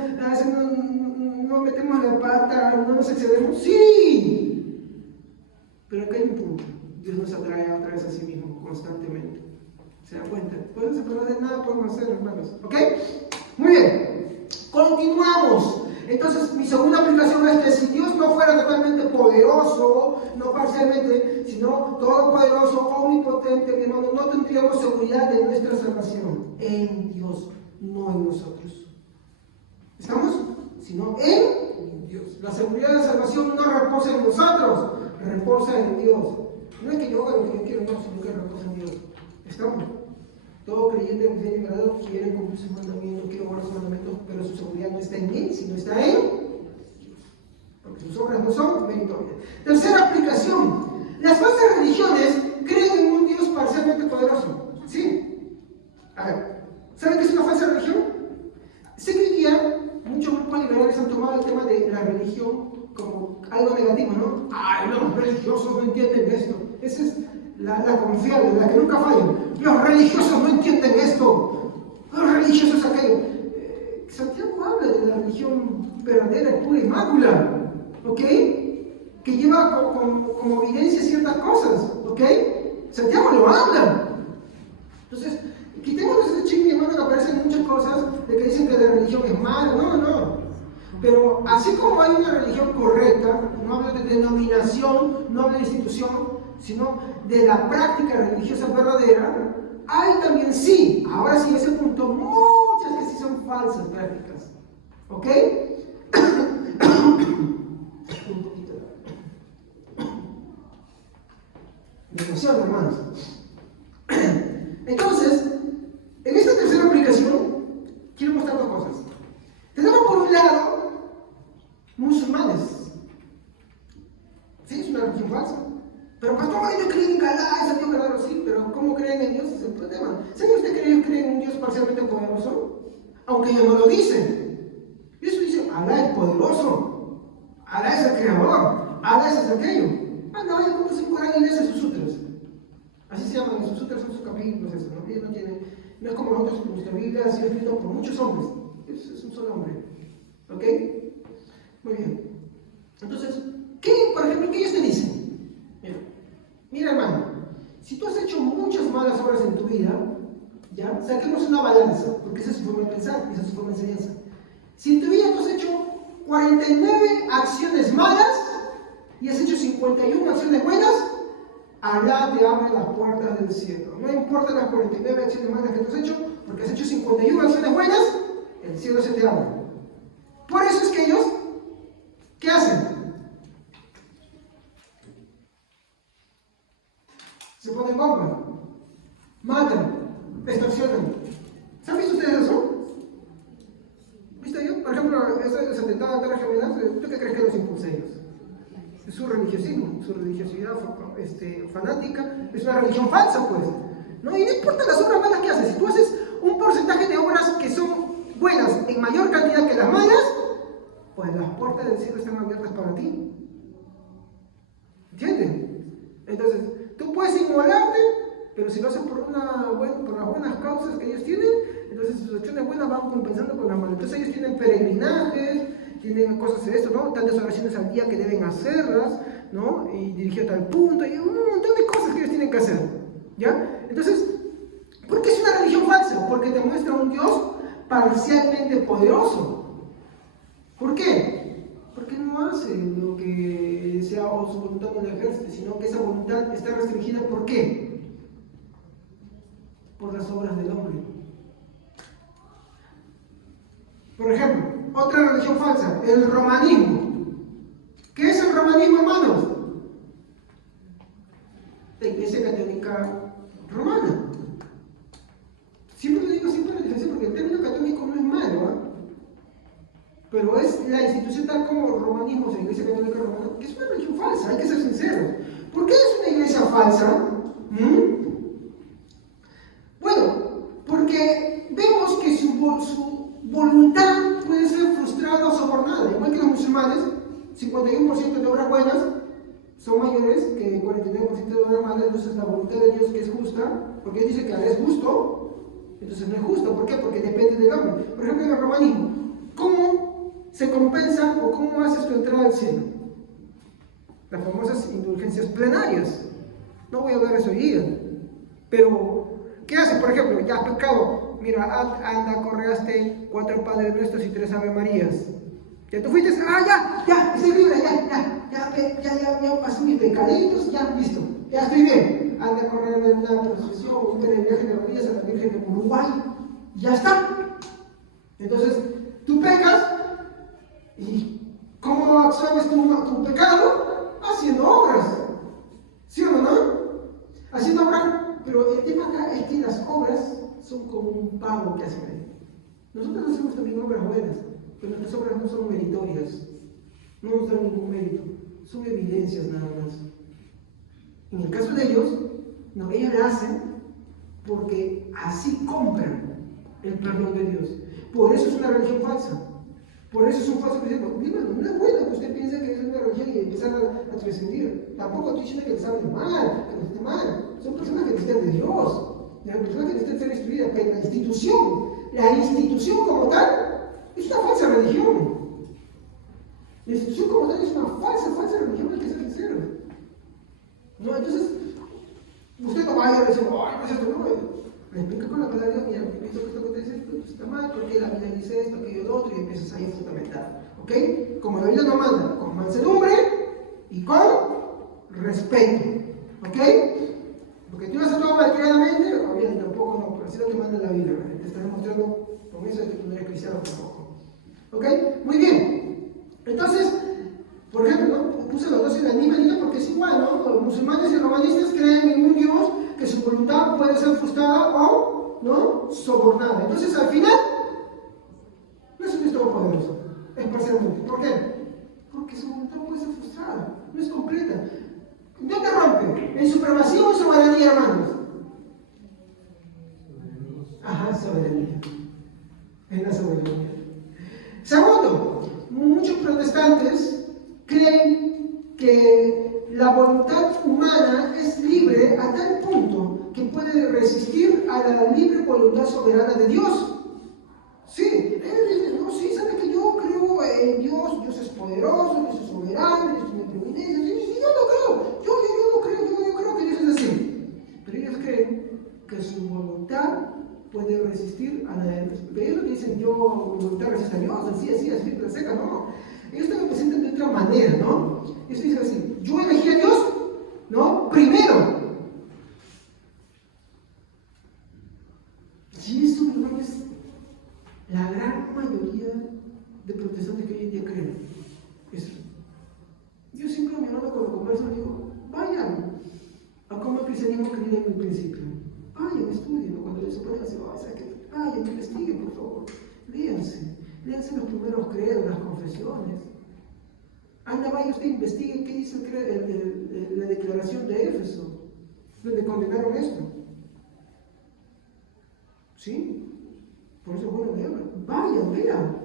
no metemos la pata, no nos excedemos. ¡Sí! Pero acá hay un punto. Dios nos atrae otra vez a sí mismo constantemente. ¿Se dan cuenta? Podemos separar de nada, podemos hacer, hermanos. ¿Ok? Muy bien. Continuamos. Entonces, mi segunda aplicación es que si Dios no fuera totalmente poderoso, no parcialmente, sino todopoderoso, omnipotente, mi hermano, no tendríamos seguridad de nuestra salvación en Dios, no en nosotros. ¿Estamos? Sino en Dios. La seguridad de la salvación no reposa en nosotros, reposa en Dios. No es que yo haga lo que yo quiero, no, sino que reposa en Dios. ¿Estamos? Todo creyente que tiene liberado quiere cumplir sus mandamientos, quiere guardar sus mandamientos, pero su seguridad no está en él, sino está en Dios. Porque sus obras no son meritorias. Tercera aplicación. Las falsas religiones creen en un Dios parcialmente poderoso. ¿Sí? A ver, ¿saben qué es una falsa religión? Sé que hoy día muchos grupos liberales han tomado el tema de la religión como algo negativo, ¿no? ¡Ay, los religiosos no entienden esto! Esa es la confiable, la que nunca falla. Los religiosos no entienden esto. Los religiosos es aquello. Santiago habla de la religión verdadera, pura y mácula, ¿ok? Que lleva como evidencia ciertas cosas, ¿ok? Santiago lo habla. Entonces, quitémonos ese chisme, hermano, que aparece en muchas cosas de que dicen que la religión es mala. No. Pero así como hay una religión correcta, no hablo de denominación, no hablo de institución, sino de la práctica religiosa verdadera, hay también sí, ahora sí, en ese punto, muchas que sí son falsas prácticas. ¿Ok? Un poquito. Me emociona, hermanos. Entonces, en esta tercera aplicación, quiero mostrar dos cosas. Tenemos por un lado musulmanes. Sí, es una religión falsa. Pero pastor, ellos creen en Alá, es el Dios verdadero, sí, pero ¿cómo creen en Dios? Es el problema. ¿Saben ustedes que ellos creen en un Dios parcialmente poderoso? Aunque ellos no lo dicen. Y eso dice, Alá es poderoso, Alá es el creador, Alá es aquello. No, ellos como se Corán y leen sus sutras. Así se llaman, sus sutras son sus capítulos, eso, ¿no? Ellos no tienen, no es como nosotros, nuestra Biblia ha sido escrita por muchos hombres. Es un solo hombre. ¿Ok? Muy bien. Entonces, por ejemplo, ¿qué ellos te dicen? Mira, hermano, si tú has hecho muchas malas obras en tu vida, ¿Ya? Saquemos una balanza, porque esa es su forma de pensar, esa es su forma de enseñanza. Si en tu vida tú has hecho 49 acciones malas y has hecho 51 acciones buenas, Alá te abre las puertas del cielo. No importa las 49 acciones malas que tú has hecho, porque has hecho 51 acciones buenas, el cielo se te abre. Por eso es que ellos, ¿qué hacen? Se ponen bomba, matan, extorsionan. ¿Se han visto ustedes eso? ¿Viste yo? Por ejemplo, ese atentado a Torres Gemelas, ¿tú qué crees que los impulsa ellos? Es su religiosismo, su religiosidad fanática, es una religión falsa, pues. ¿No? Y no importa las obras malas que haces, si tú haces un porcentaje de obras que son buenas en mayor cantidad que las malas, pues las puertas del cielo están abiertas para ti. ¿Entiendes? Entonces, tú puedes inmolarte, pero si lo haces por las buenas causas que ellos tienen, entonces sus acciones buenas van compensando con las malas. Entonces ellos tienen peregrinajes, tienen cosas de esto, ¿no? Tantas oraciones al día que deben hacerlas, ¿no? Y dirigido a tal punto, y un montón de cosas que ellos tienen que hacer, ¿ya? Entonces, ¿por qué es una religión falsa? Porque te muestra un Dios parcialmente poderoso. ¿Por qué? Porque no hace lo que desea o su voluntad no la ejerce, sino que esa voluntad está restringida, ¿por qué? Por las obras del hombre. Por ejemplo, otra religión falsa, el romanismo. ¿Qué es el romanismo, hermanos? La Iglesia Católica Romana. Siempre lo digo siempre la diferencia porque el término católico no es malo, ¿eh? Pero es la institución tal como romanismo, o sea, la Iglesia Católica Romana, que es una religión falsa, hay que ser sinceros. ¿Por qué es una iglesia falsa? Bueno, porque vemos que su voluntad puede ser frustrada o sobornada, igual que los musulmanes, 51% de obras buenas son mayores que 49% de obras malas. Entonces la voluntad de Dios, que es justa, porque Él dice que Alá es justo, entonces no es justo. ¿Por qué? Porque depende del hombre. Por ejemplo, en el romanismo, ¿cómo se compensa o cómo haces tu entrada al cielo? Las famosas indulgencias plenarias. No voy a hablar de eso hoy día, pero ¿qué haces? Por ejemplo, ya has pecado, mira, anda, correaste 4 Padres Nuestros y 3 Ave Marías. Ya tú fuiste, ya, estoy libre, ya pasé mis pecaditos, ya, listo, ya estoy bien. Anda a correr en una procesión, un viaje de rodillas a la Virgen de Uruguay, ya está. Entonces, tú pecas, ¿y cómo absorbes tu pecado? Haciendo obras, ¿sí o no? Haciendo obras, pero el tema acá es que las obras son como un pago que hacen ahí. Nosotros hacemos también obras buenas, pero nuestras obras no son meritorias, no nos dan ningún mérito, son evidencias nada más. En el caso de ellos, no, ellos lo hacen porque así compran el perdón de Dios. Por eso es una religión falsa. Por eso es un falso cristiano. No es bueno que usted piense que es una religión y empezar a trascendir. Tampoco estoy diciendo que les hable mal, que les esté mal. Son personas que necesitan de Dios, las personas que necesitan ser instruidas, pero la institución como tal, es una falsa religión. La institución como tal es una falsa religión, hay que ser sincero. ¿No? Entonces, usted no vaya a decir, ay, no es esto, no. Le explica con la palabra de Dios, mira, esto que usted dice esto está mal, porque la Biblia dice esto, aquello, lo otro, y empiezas ahí a fundamentar. ¿Ok? Como la Biblia nos manda, con mansedumbre y con respeto. ¿Ok? Porque tú vas a todo malcriadamente, obviamente tampoco no, pero así no te manda la Biblia, ¿verdad? Te está demostrando con eso de que tú no eres cristiano tampoco. ¿Ok? Muy bien. Entonces, por ejemplo, ¿no? Puse los dos en la misma línea porque es igual, ¿no? Los musulmanes y romanistas creen en un Dios que su voluntad puede ser frustrada o, ¿no?, sobornada. Entonces, al final, no es un Dios todopoderoso, es parcialmente. ¿Por qué? Porque su voluntad puede ser frustrada, no es completa. ¿Dónde rompe? ¿En supremacía o en soberanía, hermanos? Ajá, soberanía. En la soberanía. Segundo, muchos protestantes creen que la voluntad humana es libre a tal punto que puede resistir a la libre voluntad soberana de Dios. Sí, ellos dicen, no, sí, ¿sabes que yo creo en Dios? Dios es poderoso, Dios es soberano, Dios tiene preeminencia. Yo no creo, yo creo que Dios es así. Pero ellos creen que su voluntad puede resistir a la de Dios. Porque ellos no dicen yo voluntad resiste a Dios, así, pero seca, no. Ellos te lo presentan de otra manera, ¿no? Ellos dicen así, yo elegí a Dios, ¿no? Primero. Y eso, mi hermano, es la gran mayoría de protestantes que hoy en día creen. Eso. Yo siempre a mi hermano cuando converso le digo, vayan a cómo el cristianismo creía en el principio. Vayan, estudien, cuando les ponen así, vayan, investiguen, por favor. Léanse los primeros credos, las confesiones. Anda, vaya usted, investigue qué dice la declaración de Éfeso, donde condenaron esto. ¿Sí? Por eso es bueno leerlo. Vayan, vean.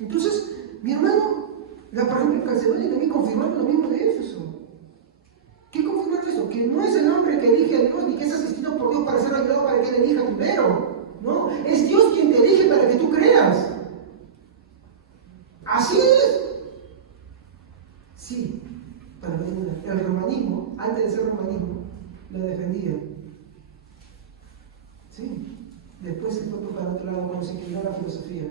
Entonces, mi hermano, por ejemplo, en Calcedonia también confirmaron lo mismo de Éfeso. ¿Qué confirmaron eso? Que no es el hombre que elige a Dios, ni que es asistido por Dios para ser ayudado para que él elija primero. No, es Dios quien te elige para que tú creas. Así es. Sí, el romanismo, antes de ser romanismo, lo defendía. Sí, después se fue para otro lado cuando se inclinó la filosofía.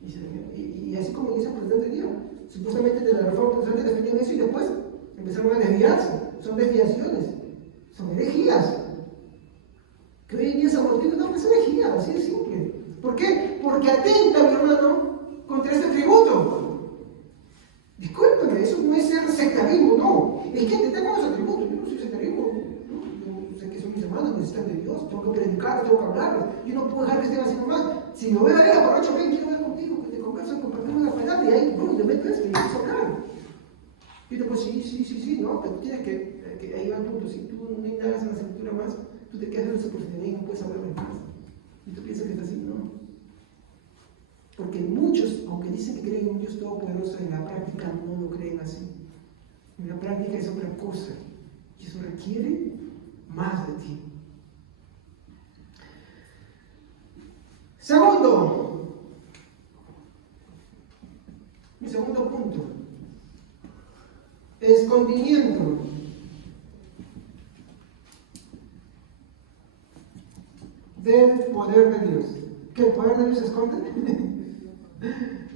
Y así como dice el protestante día, supuestamente de la reforma protestante defendían eso y después empezaron a desviarse. Son desviaciones, son herejías. Que hoy en día San Martín no es herejía, así de simple. ¿Por qué? Porque atenta, mi hermano, contra este tributo. Discúlpeme, eso no es ser sectarismo, no. Es que atenta con ese tributo. Yo no soy sectarismo. Yo sé que son mis hermanos, necesitan de Dios. Tengo que predicar, tengo que hablarles. Yo no puedo dejar que estén haciendo más. Si lo veo a ella por 8 20, quiero ver contigo, que te converso, compartimos la palabra y ahí, bueno, te meto esto y empiezo a hablar. Y después, sí, no, pero tienes que ahí va el punto. Si tú no indagas en la escritura más, tú te quedas en esa oportunidad y no puedes hablar más. Y tú piensas que es así, no. Porque muchos, aunque dicen que creen en un Dios todopoderoso, en la práctica no lo creen así. En la práctica es otra cosa. Y eso requiere más de ti. Segundo, mi segundo punto. Escondimiento. Del poder de Dios. ¿Que el poder de Dios se esconde?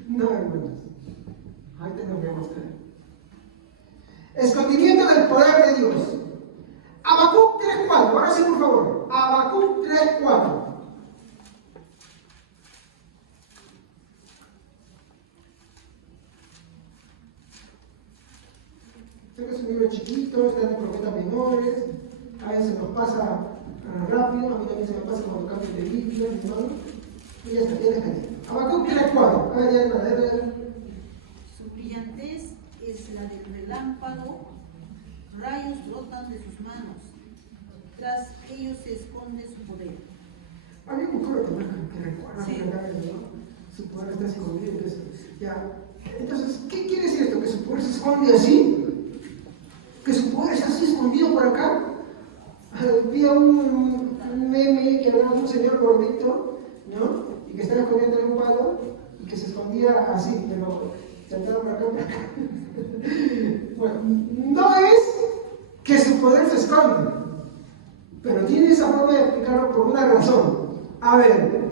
No, hermanos. Ahí te lo voy a mostrar. Escondimiento del poder de Dios. Habacuc 3:4. Ahora sí, por favor. Habacuc 3:4. Sé que es un libro chiquito, está en profetas menores, a veces nos pasa rápido, a mí también se me pasa cuando cambio de Biblia, mi hermano, y ya está, ya deja ahí. Habacuc 3:4. A ver, ya. Su brillantez es la del relámpago, rayos brotan de sus manos, tras ellos se esconde su poder. Había un coro que recuerda Sí. que su poder está escondido. Entonces, ¿qué quiere decir esto? ¿Que su poder se esconde así? ¿Que su poder es así escondido por acá? Había un meme que hablaba de un señor gordito, ¿no? Y que estaba escondiendo en un palo y que se escondía así, pero sentado por acá. Bueno, no es que su poder se esconde, pero tiene esa forma de explicarlo por una razón. A ver,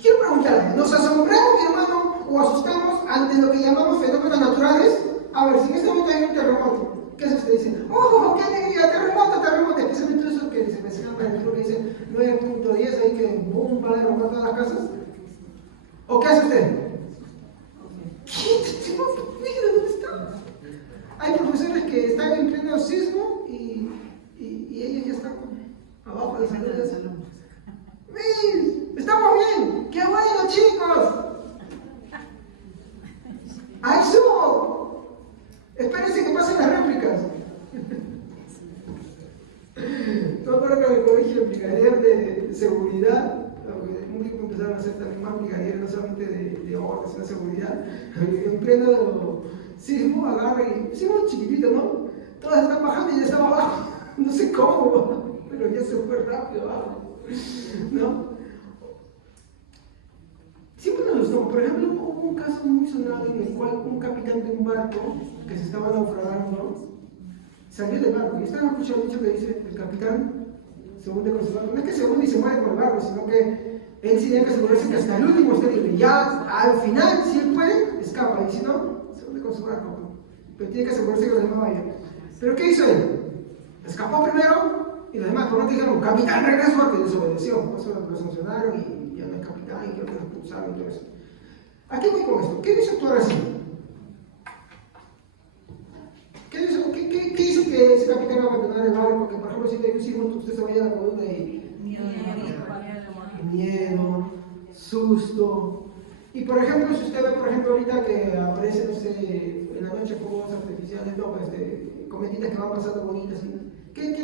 quiero preguntarle, ¿nos asombramos, mi hermano, o asustamos ante lo que llamamos fenómenos naturales? A ver, si en este momento hay un terremoto, ¿qué es usted? Dice, ¡oh, qué alegría! Terremoto, especialmente eso que se menciona en el libro que dice 9.10, ahí que boom, va a derrumbar todas las casas. ¿O qué hace usted? ¿Qué? ¿Dónde estamos? Hay profesores que están en pleno sismo y ellos ya están abajo de las alumnos. ¡Estamos bien! ¡Qué bueno, chicos! ¡Ahí subo! Espérense que pasen las réplicas. No creo que en el colegio el brigadier de seguridad, un tiempo empezaron a hacer también más brigadieres, no solamente de orden, sino de seguridad. En pleno sismo agarra y sismo chiquitito, ¿no? Todas están bajando y ya estaba abajo. No sé cómo, pero ya se fue rápido abajo, ¿no? Siempre nos gustó. Por ejemplo, hubo un caso muy sonado en el cual un capitán de un barco que se estaba naufragando salió del barco y estaba escuchando mucho que dice el capitán se hunde con su barco. No es que se hunde y se muere con el barco, sino que él sí tiene que asegurarse que hasta el último esté libre. Ya al final, si él puede, escapa, y si no, se hunde con su barco. Pero tiene que asegurarse que los demás vayan. ¿Pero qué hizo él? Escapó primero, y los demás, por lo que dijeron, capitán, regreso, porque desobedeció. Por eso los emocionaron y ya no es capitán, y que lo expulsaron y todo eso. ¿A qué voy con esto? ¿Qué hizo actuar así? ¿Qué hizo que ese capitán abandonara el barco? Que por ejemplo, si le decimos usted se vaya a la columna y miedo, susto. Y por ejemplo, si usted ve, por ejemplo, ahorita que aparecen, no sé, en la noche fuegos artificiales, no, cometitas que van pasando bonitas, ¿qué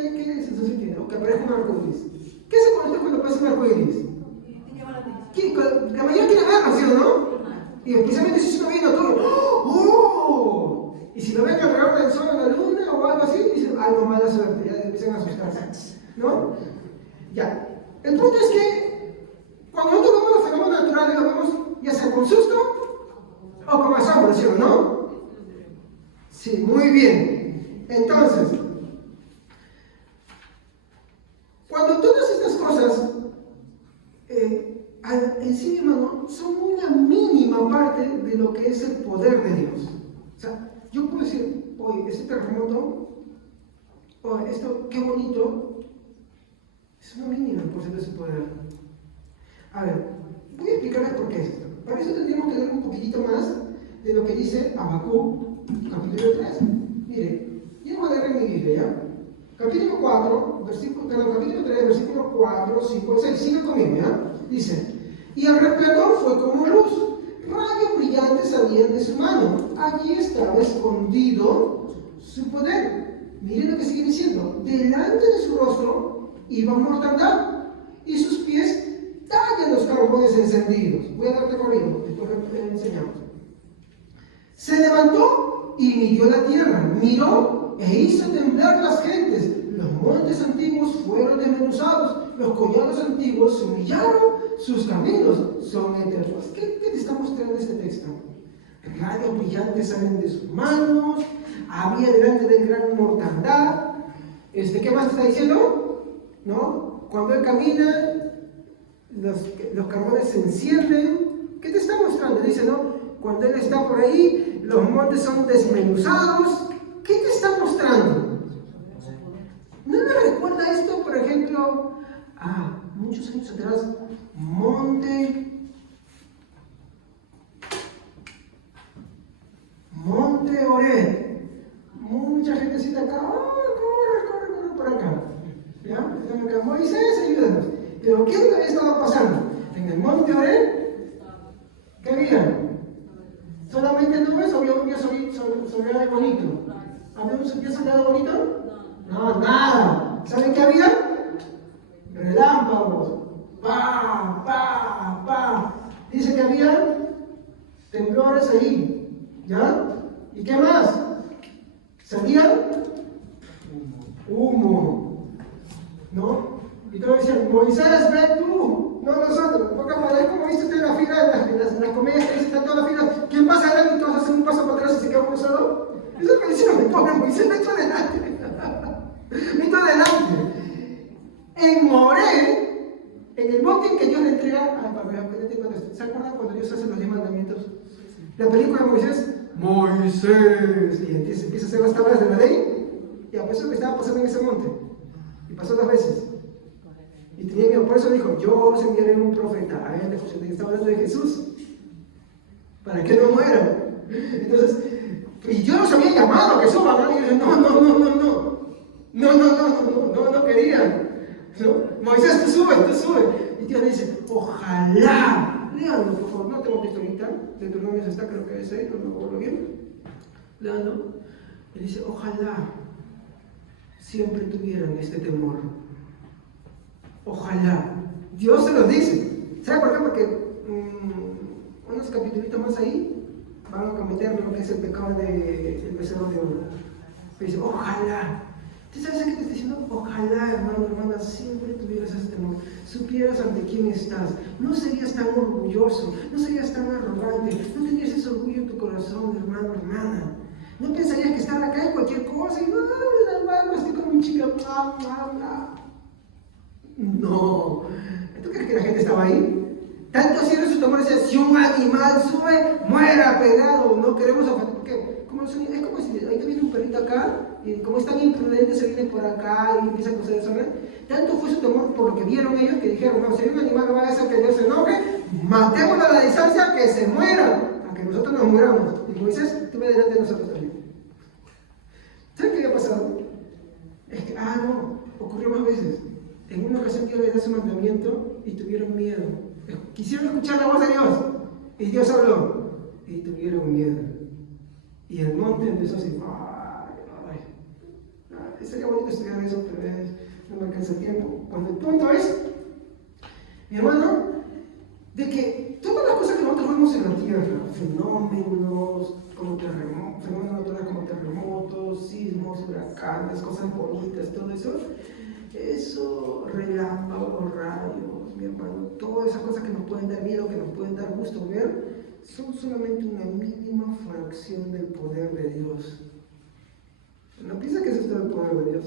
sensación tiene? O que aparezca un arcoíris. ¿Qué se conoce cuando aparece un arcoíris? La mayoría quiere verlo, ¿sí o no? Y especialmente si uno viene todo, ¡oh! Y si lo ven alrededor del sol o la luna o algo así, dicen, ¡ay, no, mala suerte! Ya empiezan a asustarse, ¿no? Ya. El punto es que cuando nosotros vemos los fenómenos naturales, los vemos ya sea con susto o con asombro, ¿sí o no? Sí, muy bien. Entonces, cuando todas estas cosas en sí mismas son una mínima parte de lo que es el poder de Dios. O sea, yo puedo decir, oye, este terremoto, oye, esto, qué bonito, es una mínima porcentaje de su poder. A ver, voy a explicarles por qué es esto. Para eso tendríamos que leer un poquitito más de lo que dice Habacuc, capítulo 3. Mire, yo voy a leer en mi Biblia, ¿ya? Capítulo 3, versículo 4, 5, 6. Sigue conmigo, ¿ya? Dice, y el resplandor fue como luz, rayos brillantes salían de su mano. Allí estaba escondido su poder. Miren lo que sigue diciendo. Delante de su rostro iba mortandad, y sus pies tallan los carbones encendidos. Voy a darte corrido, después le enseñamos. Se levantó y midió la tierra, miró e hizo temblar las gentes. Los montes antiguos fueron desmenuzados, los collados antiguos se humillaron, sus caminos son eternos. ¿Qué te está mostrando este texto? Rayos brillantes salen de sus manos, había delante de él gran mortandad. ¿Qué más te está diciendo? ¿No? Cuando él camina, los carbones se encienden. ¿Qué te está mostrando? Dice, ¿no? Cuando él está por ahí, los montes son desmenuzados. ¿Qué te está mostrando? ¿No me recuerda esto, por ejemplo, a muchos años atrás, Monte Oreb? Mucha gentecita acá, corre por acá. ¿Ya? Moisés, ayúdanos. Pero ¿qué es lo que estaba pasando? En el Monte Oreb, ¿qué había? ¿Solamente nubes o había un día soleado bonito? ¿Había un día soleado bonito? No, nada. ¿Saben qué había? Relámpagos. Dice que había temblores ahí. ¿Ya? ¿Y qué más? Salía humo. ¿No? Y todos decían, Moisés, ven tú. No nosotros. Porque es como viste usted en la fila, en las comedias que está toda la fila. ¿Quién pasa adelante y todos hacen un paso para atrás y se queda uno solo? Eso es lo que dicen los pobres Moisés, ven tú adelante. Ven tú adelante. En Moré, en el monte en que Dios le entrega al Pablo, ¿se acuerdan cuando Dios hace los 10 mandamientos? La película de Moisés, y empieza a hacer las tablas de la ley, y a pesar que estaba pasando en ese monte, y pasó 2 veces, y tenía miedo, por eso dijo, yo os enviaré un profeta, a él estaba hablando de Jesús, para que no muera. Entonces, y yo los había llamado a que suban, ¿no? Y yo no querían. ¿No? Moisés, tú sube. Y Dios le dice, ojalá. Léanlo, por favor, no tengo visto ahorita. De tu nombre está, creo que es ahí, no me acuerdo bien. Léanlo. Y dice, ojalá siempre tuvieran este temor. Ojalá. Dios se los dice. ¿Sabe por qué? Porque unos capítulos más ahí van a cometer lo que es el pecado del becerro de oro. Dice, ojalá. ¿Tú sabes qué te está diciendo? Ojalá, hermano, hermana, siempre tuvieras ese temor, supieras ante quién estás, no serías tan orgulloso, no serías tan arrogante, no tendrías ese orgullo en tu corazón, hermano, hermana. No pensarías que estar acá en cualquier cosa y no, hermano, estoy con mi chica, No. ¿Tú crees que la gente estaba ahí? Tanto así era su temor, decía, si un animal sube, muera pegado. No queremos ofender, porque como es como si ahí te viene un perrito acá, y como es tan imprudente se viene por acá y empieza a causar desorden. Tanto fue su temor por lo que vieron ellos que dijeron, no, si hay un animal no va a hacer que Dios se enoje, matémoslo a la distancia que se muera, a que nosotros nos muramos. Y Moisés, tú ve delante de nosotros también. ¿Sabes qué había pasado? Es que, no, ocurrió más veces. En una ocasión Dios les da su mandamiento y tuvieron miedo. Quisieron escuchar la voz de Dios y Dios habló y tuvieron miedo. Y el monte empezó así. Sería bonito estudiar eso, pero no me alcanza el tiempo. Cuando el punto es, mi hermano, de que todas las cosas que nosotros vemos en la tierra, fenómenos como terremotos, sismos, huracanes, cosas bonitas, todo eso, relámpagos, rayos, mi hermano, todas esas cosas que nos pueden dar miedo, que nos pueden dar gusto ver, son solamente una mínima fracción del poder de Dios. No piensa que eso es todo el poder de Dios.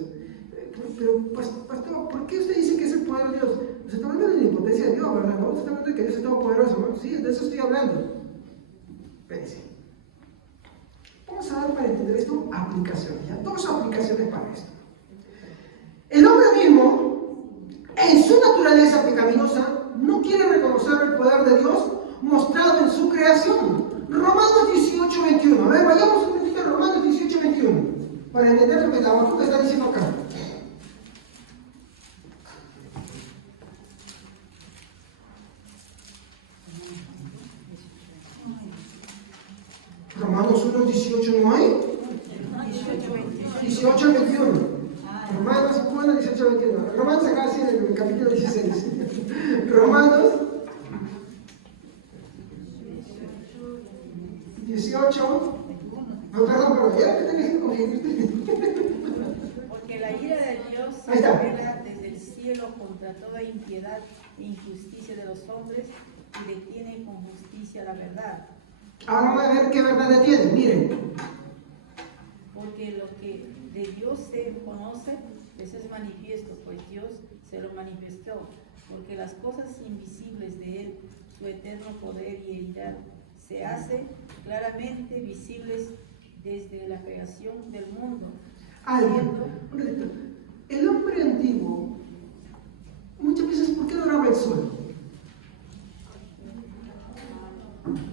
Pero, pastor, ¿por qué usted dice que es el poder de Dios? Nos está hablando de la impotencia de Dios, ¿verdad? No, usted está hablando de que Dios es todopoderoso, ¿no? Sí, de eso estoy hablando. Fíjense. Vamos a dar para entender esto aplicaciones, ¿ya? Dos aplicaciones para esto. El hombre mismo, en su naturaleza pecaminosa, no quiere reconocer el poder de Dios mostrado en su creación. Romanos 18:21. A ver, vayamos un poquito a Romanos 18:21 para entender lo que Habacuc está diciendo acá. Romanos 1:18 no hay. 18:21. Romanos 1:18-21. Romanos acá sí en el capítulo 16. Romanos 18. No, perdón, ya que tenés que Porque la ira de Dios se Ahí está. revela desde el cielo contra toda impiedad e injusticia de los hombres y detiene con justicia la verdad. Ahora vamos a ver qué verdad detiene. Miren. Porque lo que de Dios se conoce, eso es manifiesto, pues Dios se lo manifestó. Porque las cosas invisibles de Él, su eterno poder y heredad, se hacen claramente visibles desde la creación del mundo. El hombre antiguo, muchas veces, ¿por qué adoraba el sol?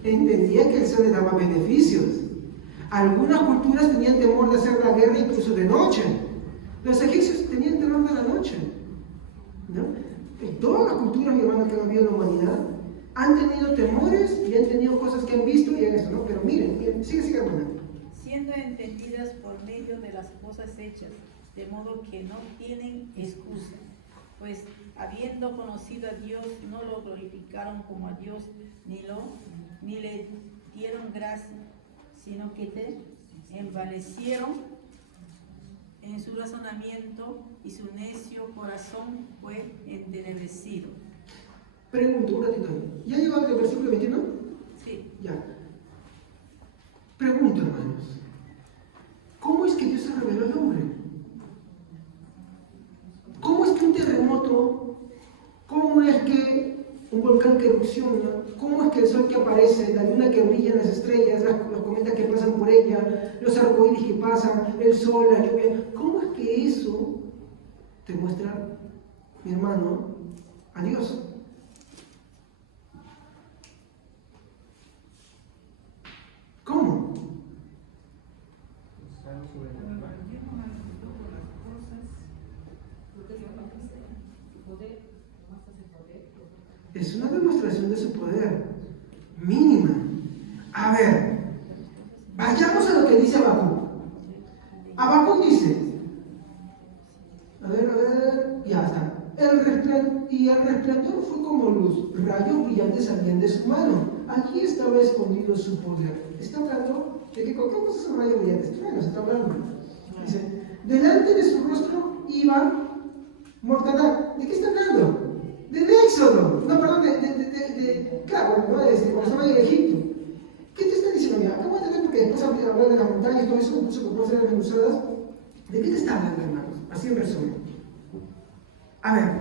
Entendía que el sol le daba beneficios. Algunas culturas tenían temor de hacer la guerra incluso de noche. Los egipcios tenían temor de la noche, ¿no? En todas las culturas, mi hermano, que han habido en la humanidad, han tenido temores y han tenido cosas que han visto y han esto, ¿no? Pero miren, sigue, hermano. Siendo entendidas por medio de las cosas hechas, de modo que no tienen excusa. Pues habiendo conocido a Dios, no lo glorificaron como a Dios, ni le dieron gracia, sino que te envanecieron en su razonamiento y su necio corazón fue entenebrecido. Pregunto un ratito. ¿Ya llegó al versículo 21? Sí. Ya. Pregunto, hermanos. ¿Cómo es que Dios se reveló al hombre? ¿Cómo es que un terremoto, cómo es que un volcán que erupciona, cómo es que el sol que aparece, la luna que brilla en las estrellas, los cometas que pasan por ella, los arcoíris que pasan, el sol, la lluvia, cómo es que eso te muestra, mi hermano, a Dios? ¿Cómo? Es una demostración de su poder, mínima. A ver, vayamos a lo que dice Habacuc. Habacuc dice, a ver, ya está. El resplandor fue como luz, rayos brillantes salían de su mano. Allí estaba escondido su poder. Está hablando de que cualquier cosa son rayos brillantes. Bueno, se está hablando. Dice, delante de su rostro iba mortandad. ¿De qué está hablando? Del Éxodo. No, perdón, claro, ¿no? Cuando estaba en Egipto. ¿Qué te está diciendo? Mira, acabo de entender porque después hablar de las montañas y todo eso, incluso que pueden ser desmenuzadas. ¿De qué te está hablando, hermanos? Así en resumen. A ver,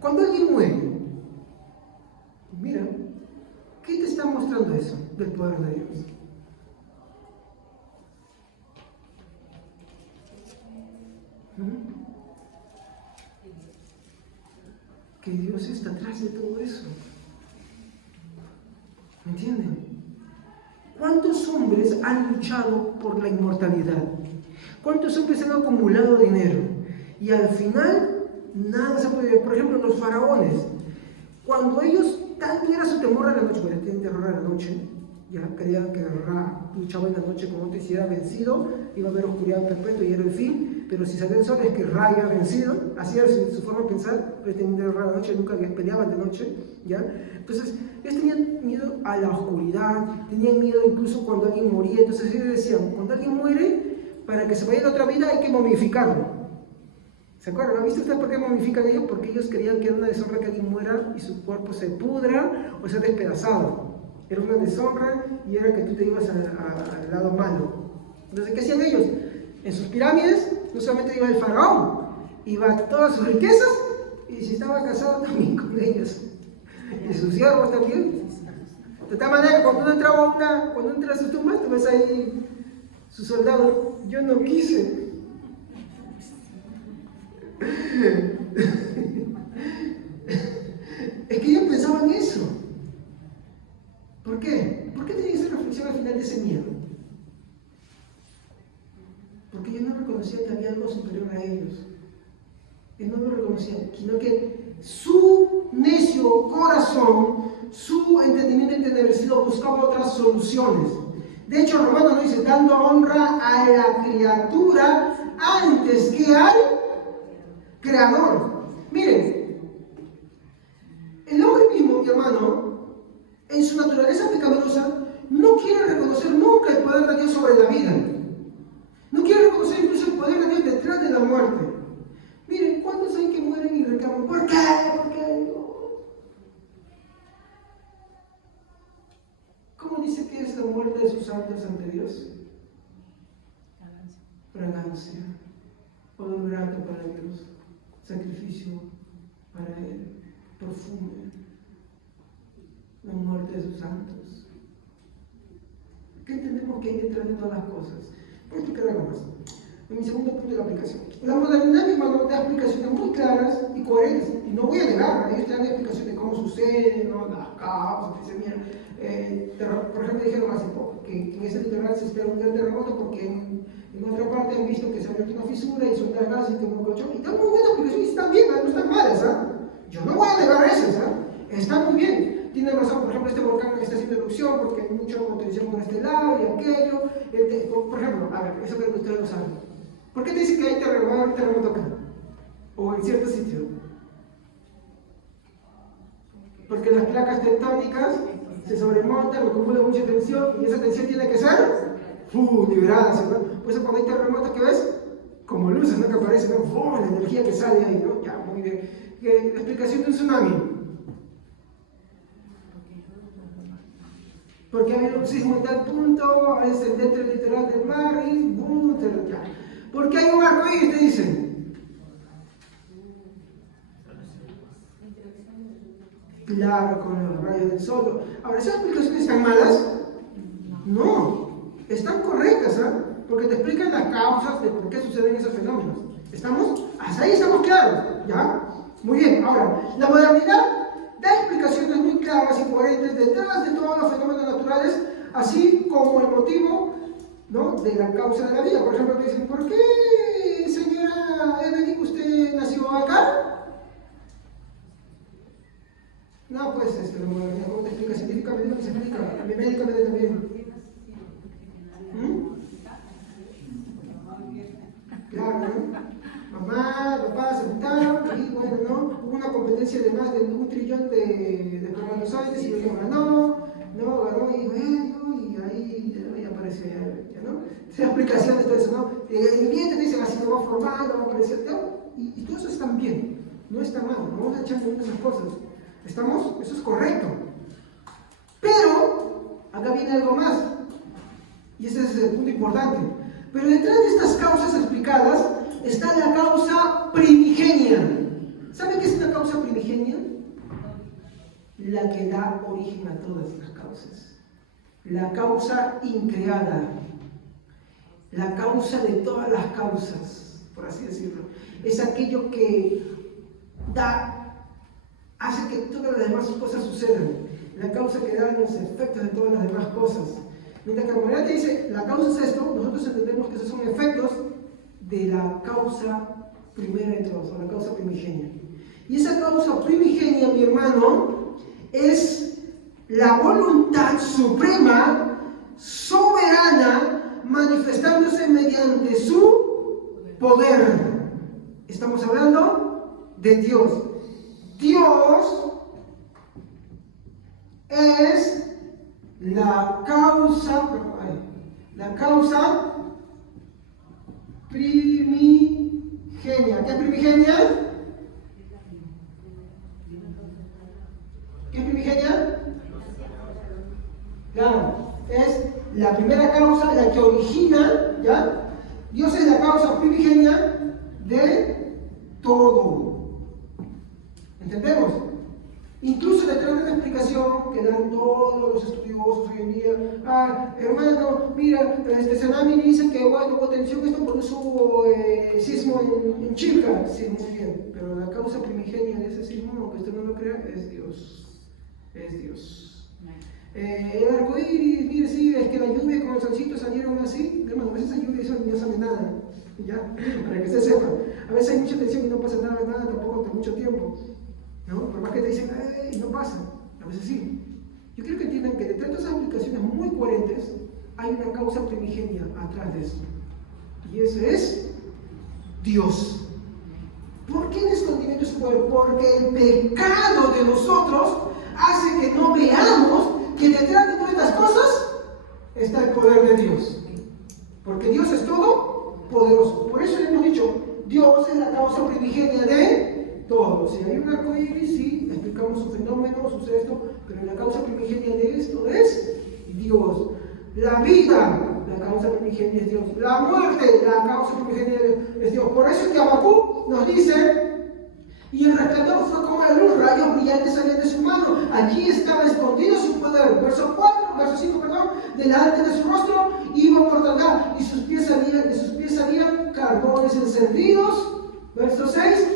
Cuando alguien muere, mira, ¿qué te está mostrando eso del poder de Dios? Que Dios está atrás de todo eso. ¿Me entienden? ¿Cuántos hombres han luchado por la inmortalidad? ¿Cuántos hombres han acumulado dinero? Y al final, nada se puede ver. Por ejemplo, los faraones. Cuando ellos, tal era su temor a la noche, porque tienen terror a la noche, ya creían que Ra luchaba en la noche con otro y si era vencido, iba a haber oscuridad perpetua y era el fin, pero si sabían solo es que Ra había vencido, así era su forma de pensar, pero tenían terror a la noche, nunca peleaban de noche, ¿ya? Entonces, ellos tenían miedo a la oscuridad, tenían miedo incluso cuando alguien moría, entonces ellos decían, cuando alguien muere, para que se vaya a la otra vida hay que momificarlo. ¿Se acuerdan? ¿No viste usted por qué momifican ellos? Porque ellos creían que era una deshonra que alguien muera y su cuerpo se pudra o sea despedazado. Era una deshonra y era que tú te ibas al lado malo. Entonces, ¿qué hacían ellos? En sus pirámides no solamente iba el faraón, iba todas sus riquezas y si estaba casado también con ellos. Y sus siervos también. De tal manera que cuando uno entra a sus tumbas, tú ves ahí sus soldados. Yo no quise. Es que ellos pensaban eso. ¿Por qué? ¿Por qué tenía esa reflexión al final de ese miedo? Porque ellos no reconocían que había algo superior a ellos. Ellos no lo reconocían, sino que su necio corazón, su entendimiento entenebrecido buscaba otras soluciones. De hecho, Romano nos dice, dando honra a la criatura antes que al Creador. Miren, el hombre mismo, mi hermano, en su naturaleza pecaminosa, no quiere reconocer nunca el poder de Dios sobre la vida. No quiere reconocer incluso el poder de Dios detrás de la muerte. Miren, ¿cuántos hay que mueren y reclaman? ¿Por qué? ¿Por qué? ¿Cómo dice que es la muerte de sus santos ante Dios? Fragancia, olor grato para Dios, sacrificio para Él, perfume, la muerte de sus santos. ¿Qué entendemos que hay detrás de todas las cosas? Voy a explicar algo más. En mi segundo punto de la aplicación. La modernidad, mi hermano, da explicaciones muy claras y coherentes. Y no voy a negar, ellos te dan explicaciones de cómo sucede, ¿no? Las causas, dicen, mira, por ejemplo, dijeron hace poco que en ese litoral se espera un gran terremoto porque en otra parte han visto que se ha abierto una fisura y soltar gases y que un colchón. Y dan muy buenas explicaciones y están bien, no están malas, ¿ah? Yo no voy a negar esas, ¿ah? Están muy bien. Tiene razón, por ejemplo, este volcán está haciendo erupción porque hay mucha potencial con este lado y aquello. Por ejemplo, a ver, eso creo que ustedes lo saben. ¿Por qué te dice que hay terremoto acá? O en cierto sitio. Porque las placas tectónicas se sobremontan, acumulan mucha tensión y esa tensión tiene que ser liberada. ¿No? Por eso cuando hay terremotos, ¿qué ves? Como luces, ¿no? Que aparecen, ¿no? La energía que sale ahí, ¿no? Ya, muy bien. La explicación de un tsunami. Porque ha habido un sismo en tal punto, es dentro del litoral del mar y boom, ya. ¿Por qué hay un arco iris? Te dicen. Claro, con los rayos del sol. Ahora, ¿esas explicaciones están malas? No, están correctas, ¿eh? Porque te explican las causas de por qué suceden esos fenómenos. ¿Estamos? Hasta ahí estamos claros, ¿ya? Muy bien, ahora, la modernidad da explicaciones muy claras y coherentes detrás de todos los fenómenos naturales, así como el motivo, ¿no?, de la causa de la vida. Por ejemplo, te dicen, ¿por qué, señora Evelyn, usted nació acá? No, pues, la modernidad, ¿cómo te explica? Científicamente no se explica, médicamente también. Claro, ¿no? Mamá, papá se juntaron y bueno, ¿no? Hubo una competencia de más de 1 trillón de espermatozoides y uno ganó y ahí aparece, ¿no? Esa explicación de todo eso, ¿no? El vientre dice así no va formando, va apareciendo, ¿no? Y todo eso está bien, no está mal, no vamos a echar ninguna de esas cosas. ¿Estamos? Eso es correcto. Pero, acá viene algo más, y ese es el punto importante. Pero detrás de estas causas explicadas está la causa primigenia. ¿Sabe qué es una causa primigenia? La que da origen a todas las causas. La causa increada. La causa de todas las causas, por así decirlo. Es aquello que hace que todas las demás cosas sucedan. La causa que da los efectos de todas las demás cosas. Mientras que la moralidad te dice, la causa es esto, nosotros entendemos que esos son efectos de la causa primera de todos, o la causa primigenia. Y esa causa primigenia, mi hermano, es la voluntad suprema, soberana, manifestándose mediante su poder. Estamos hablando de Dios. Dios es la causa primigenia. ¿Qué es primigenia? ¿Qué es primigenia? Claro, es la primera causa, la que origina, ¿ya? Dios es la causa primigenia de todo. ¿Entendemos? Incluso detrás de la explicación que dan todos los estudiosos hoy en día, hermano, mira, Tsunami dice que hubo tensión, esto por eso hubo sismo en Chilca. Sí, muy bien, pero la causa primigenia de ese sismo, aunque usted no lo crea, es Dios. Es Dios. El arco iris, mire, sí, es que la lluvia con el solcito salieron así. Hermano, a veces esa lluvia no sabe nada, ¿ya? Para que usted sepa. A veces hay mucha tensión y no pasa nada tampoco por mucho tiempo. ¿No? Por más que te dicen, y no pasa, a veces sí. Yo quiero que entiendan que detrás de esas aplicaciones muy coherentes hay una causa primigenia atrás de eso. Y ese es Dios. ¿Por qué el escondimiento es poder? Porque el pecado de nosotros hace que no veamos que detrás de todas estas cosas está el poder de Dios. Porque Dios es todo poderoso. Por eso le hemos dicho, Dios es la causa primigenia de todo. Si hay un arco iris, sí, explicamos su fenómeno, sucede esto, pero la causa primigenia de esto es Dios. La vida, la causa primigenia es Dios. La muerte, la causa primigenia es Dios. Por eso que Habacuc nos dice, y el resplandor fue como la luz, rayos brillantes salían de su mano. Allí estaba escondido su poder. Verso 5, delante de su rostro iba mortandad, y de sus pies salían carbones encendidos. Verso 6,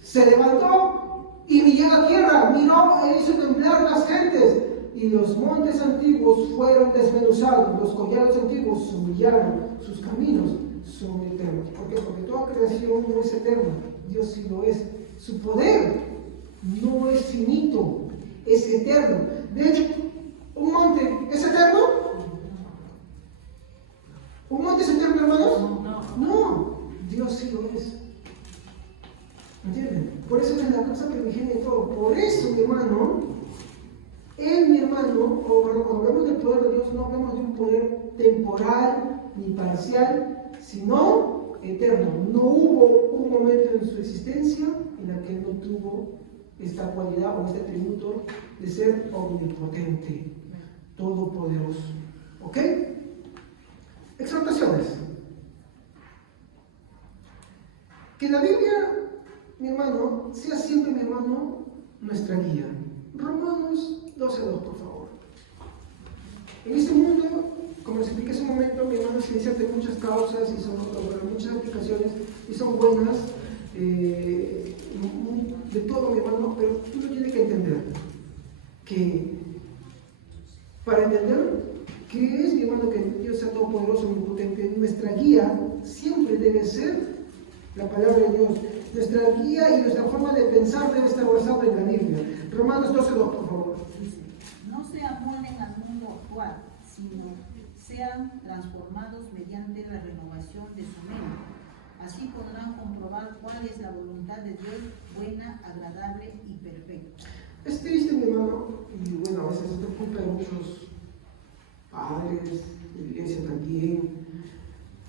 se levantó y miró a tierra, miró e hizo temblar las gentes, y los montes antiguos fueron desmenuzados, los collados antiguos se humillaron, sus caminos son eternos. ¿Por qué? Porque toda creación no es eterna, Dios sí lo es. Su poder no es finito, es eterno. De hecho, ¿un monte es eterno? ¿Un monte es eterno, hermanos? No, Dios sí lo es. ¿Entienden? Por eso es la causa primigenia de todo. Por eso, mi hermano, cuando hablamos del poder de Dios, no hablamos de un poder temporal ni parcial, sino eterno. No hubo un momento en su existencia en el que Él no tuvo esta cualidad o este atributo de ser omnipotente, todopoderoso. ¿Ok? Exhortaciones. Que la Biblia, mi hermano, sea siempre, mi hermano, nuestra guía. Romanos 12:2, por favor. En este mundo, como les expliqué hace un momento, mi hermano, se inician de muchas causas y son muchas aplicaciones y son buenas, de todo, mi hermano, pero tú lo tienes que entender. Que para entender qué es, mi hermano, que Dios sea todopoderoso, omnipotente, nuestra guía siempre debe ser la palabra de Dios. Nuestra guía y nuestra forma de pensar debe estar basada en la Biblia. Romanos 12:2, por favor. No se amolden al mundo actual, sino sean transformados mediante la renovación de su mente. Así podrán comprobar cuál es la voluntad de Dios, buena, agradable y perfecta. Es triste, mi hermano, y bueno, a veces esto es culpa de muchos padres, de la iglesia también,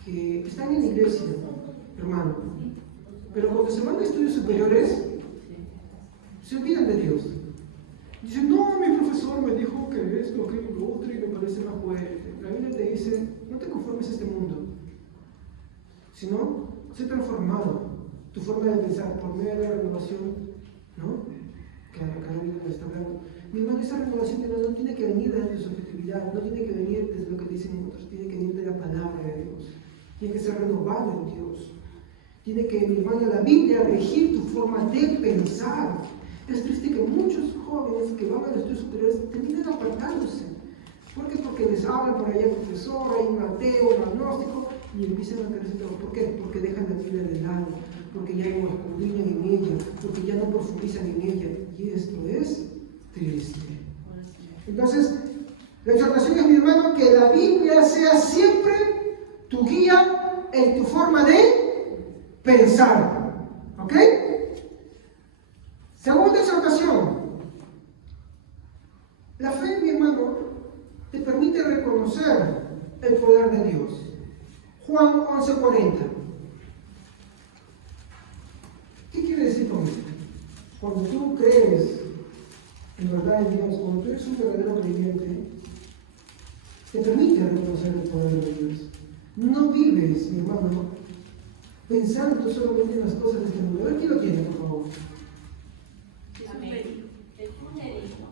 que están en la iglesia, hermano, pero cuando se van a estudios superiores, se olvidan de Dios. Dicen, no, mi profesor me dijo que esto, que lo otro, y me parece más fuerte. La Biblia te dice, no te conformes a este mundo, sino sé transformado. tu forma de pensar por medio de la renovación, ¿no? Que acá la Biblia nos está hablando. Mi hermano, esa renovación no tiene que venir desde tu subjetividad, no tiene que venir desde lo que dicen otros, tiene que venir de la palabra de Dios. Tiene que ser renovado en Dios. Tiene que, mi hermano, la Biblia regir tu forma de pensar. Es triste que muchos jóvenes que van a los estudios superiores terminan apartándose. ¿Por qué? Porque les habla por allá el profesor, hay un ateo, un agnóstico, y empiezan a crecer todo. ¿Por qué? Porque dejan la Biblia de lado, porque ya no escudriñan en ella, porque ya no profundizan en ella. Y esto es triste. Entonces, la exhortación es, mi hermano, que la Biblia sea siempre tu guía en tu forma de pensar. ¿Ok? Segunda exhortación. La fe, mi hermano, te permite reconocer el poder de Dios. Juan 11:40. ¿Qué quiere decir con esto? Cuando tú crees en verdad en Dios, cuando tú eres un verdadero creyente, te permite reconocer el poder de Dios. No vives, mi hermano, pensando solamente en las cosas de este mundo. A ver, ¿quién lo tiene, por favor? Amén. Jesús le dijo,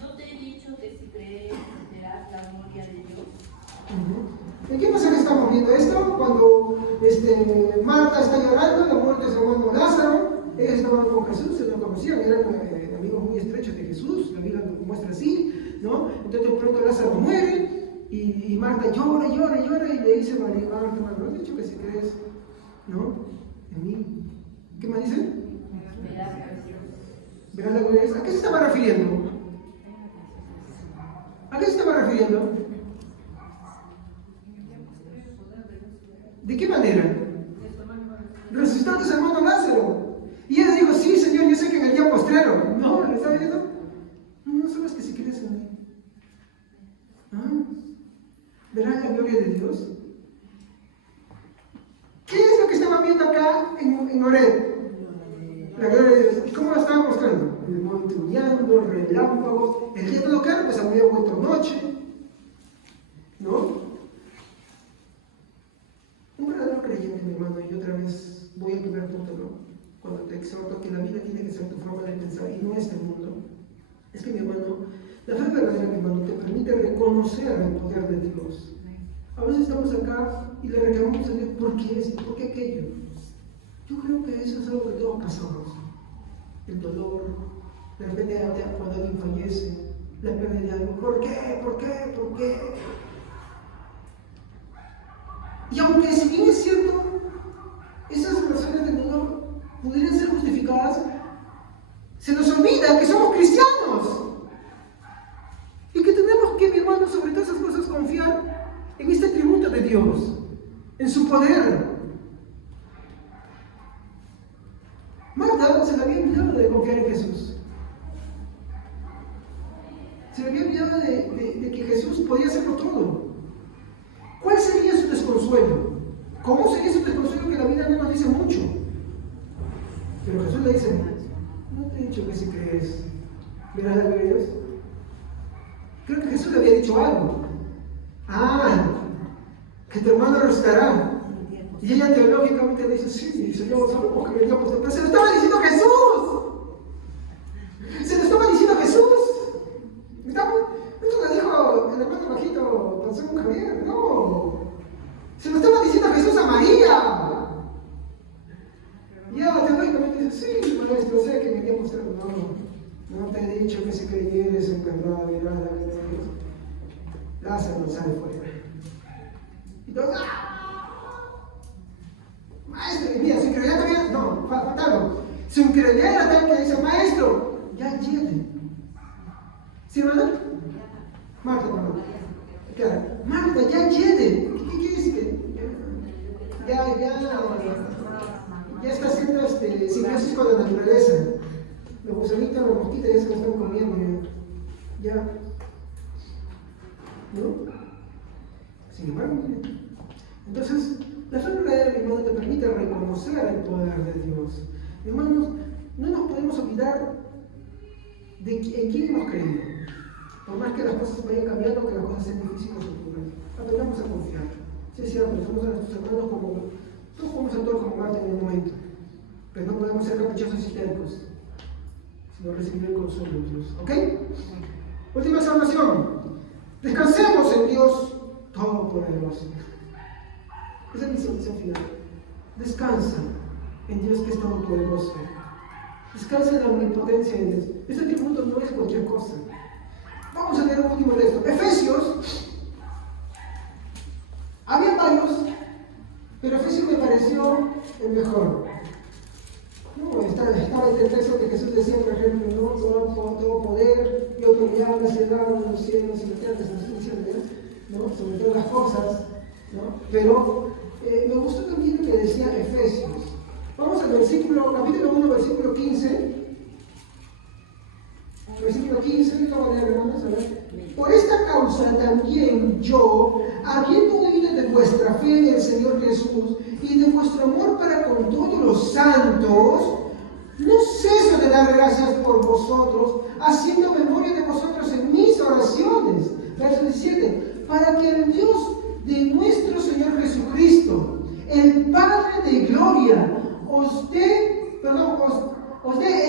¿no te he dicho que si crees verás la gloria de Dios? ¿En qué pasaje estamos viendo esto? Cuando Marta está llorando, la muerte de su hermano Lázaro, ellos estaban con Jesús, se lo conocían, eran amigos muy estrechos de Jesús, la Biblia lo muestra así, ¿no? Entonces de pronto Lázaro muere y Marta llora y le dice a María, Marta, ¿no has dicho que si crees, ¿no? En mí. ¿Qué más dice? Verás la gloria de Dios. ¿A qué se estaba refiriendo? ¿A qué se estaba refiriendo? ¿De qué manera? Resucitando a su hermano Lázaro. Y ella dijo, sí, Señor, yo sé que en el día postrero. No, ¿le está viendo? No sabes que si crees en mí. ¿Verás la gloria de Dios? ¿Qué es lo que estaban viendo acá en Horeb? La gloria de Dios. ¿Y cómo la estaban mostrando? El monte humeando, relámpagos. El día todo claro, pues había vuelto noche. ¿No? Un verdadero creyente, mi hermano, y otra vez voy al primer punto, ¿no? Cuando te exhorto que la vida tiene que ser tu forma de pensar y no este mundo. Es que, mi hermano, la fe verdadera, mi hermano, te permite reconocer el poder de Dios. A veces estamos acá y le reclamamos a Dios, ¿por qué esto? ¿Por qué aquello? Yo creo que eso es algo que todos pasamos. El dolor, de repente cuando alguien fallece, la pérdida de algo. ¿Por qué? ¿Por qué? ¿Por qué? Y aunque si bien es cierto, esas razones del mundo pudieran ser justificadas, se nos olvida que somos cristianos. Y que tenemos que, mi hermano, sobre todas esas cosas, confiar en este tributo de Dios, en su poder. Marta se le había olvidado de confiar en Jesús. Se le había olvidado de que Jesús podía hacerlo todo. ¿Cuál sería su desconsuelo? ¿Cómo sería su desconsuelo que la Biblia no nos dice mucho? Pero Jesús le dice, no te he dicho que si crees, verás la gloria de Dios. Creo que Jesús le había dicho algo. Que tu hermano resucitará. Y ella teológicamente le dice, sí, Señor, sabemos que el día posterior. Pero se lo estaba diciendo Jesús. Se lo estaba diciendo Jesús. Esto lo dijo el hermano bajito, Panzón Javier. No. Se lo estaba diciendo Jesús a María. Y ella teológicamente dice, sí, maestro, sé que en el día posterior. No te he dicho que si creyeres en verdad, verás la gloria de Dios. Lázaro sale fuera. Y todos, maestro, y mira, su incredulidad también, no, faltaba. Su incredulidad era tal que dice, maestro, ya llegue. ¿Sí, hermano? Marta, perdón. Marta, ya llegue. ¿Qué quiere decir? Ya está haciendo simbiosis con la naturaleza. Los gusanitos, los mosquitos ya se lo están comiendo. Ya. ¿No? Sin embargo, entonces, la fe verdadera, mi hermano, te permite reconocer el poder de Dios. Hermanos, no nos podemos olvidar de en quién hemos creído. Por más que las cosas vayan cambiando, que las cosas sean difíciles o duras, aprendamos a confiar. Sí, es cierto, somos a nuestros hermanos como, todos podemos actuar como Marta en un momento. Pero no podemos ser caprichosos y tercos, sino recibir el consuelo de Dios. ¿Ok? Última salvación. Descansemos en Dios Todopoderoso. Esa es mi solución final. Descansa en Dios que es Todopoderoso. Descansa en la omnipotencia de Dios. Este tributo no es cualquier cosa. Vamos a leer un último texto. Efesios. Había varios, pero Efesios me pareció el mejor. No, estaba este texto que Jesús decía, por ejemplo, ¿no? Todo poder y autoridad me se dado en los cielos y la tierra, ¿no? Sobre todas las cosas, ¿no? Pero me gustó también lo que decía Efesios. Vamos al capítulo 1, versículo 15. Versículo 15, ¿cómo leer, hermanos? A ver. Por esta causa también yo, habiendo oído de vuestra fe en el Señor Jesús y de vuestro amor para con todos los santos, no ceso de dar gracias por vosotros, haciendo memoria de vosotros en mis oraciones. Verso 17. Para que el Dios de nuestro Señor Jesucristo, el Padre de gloria, os dé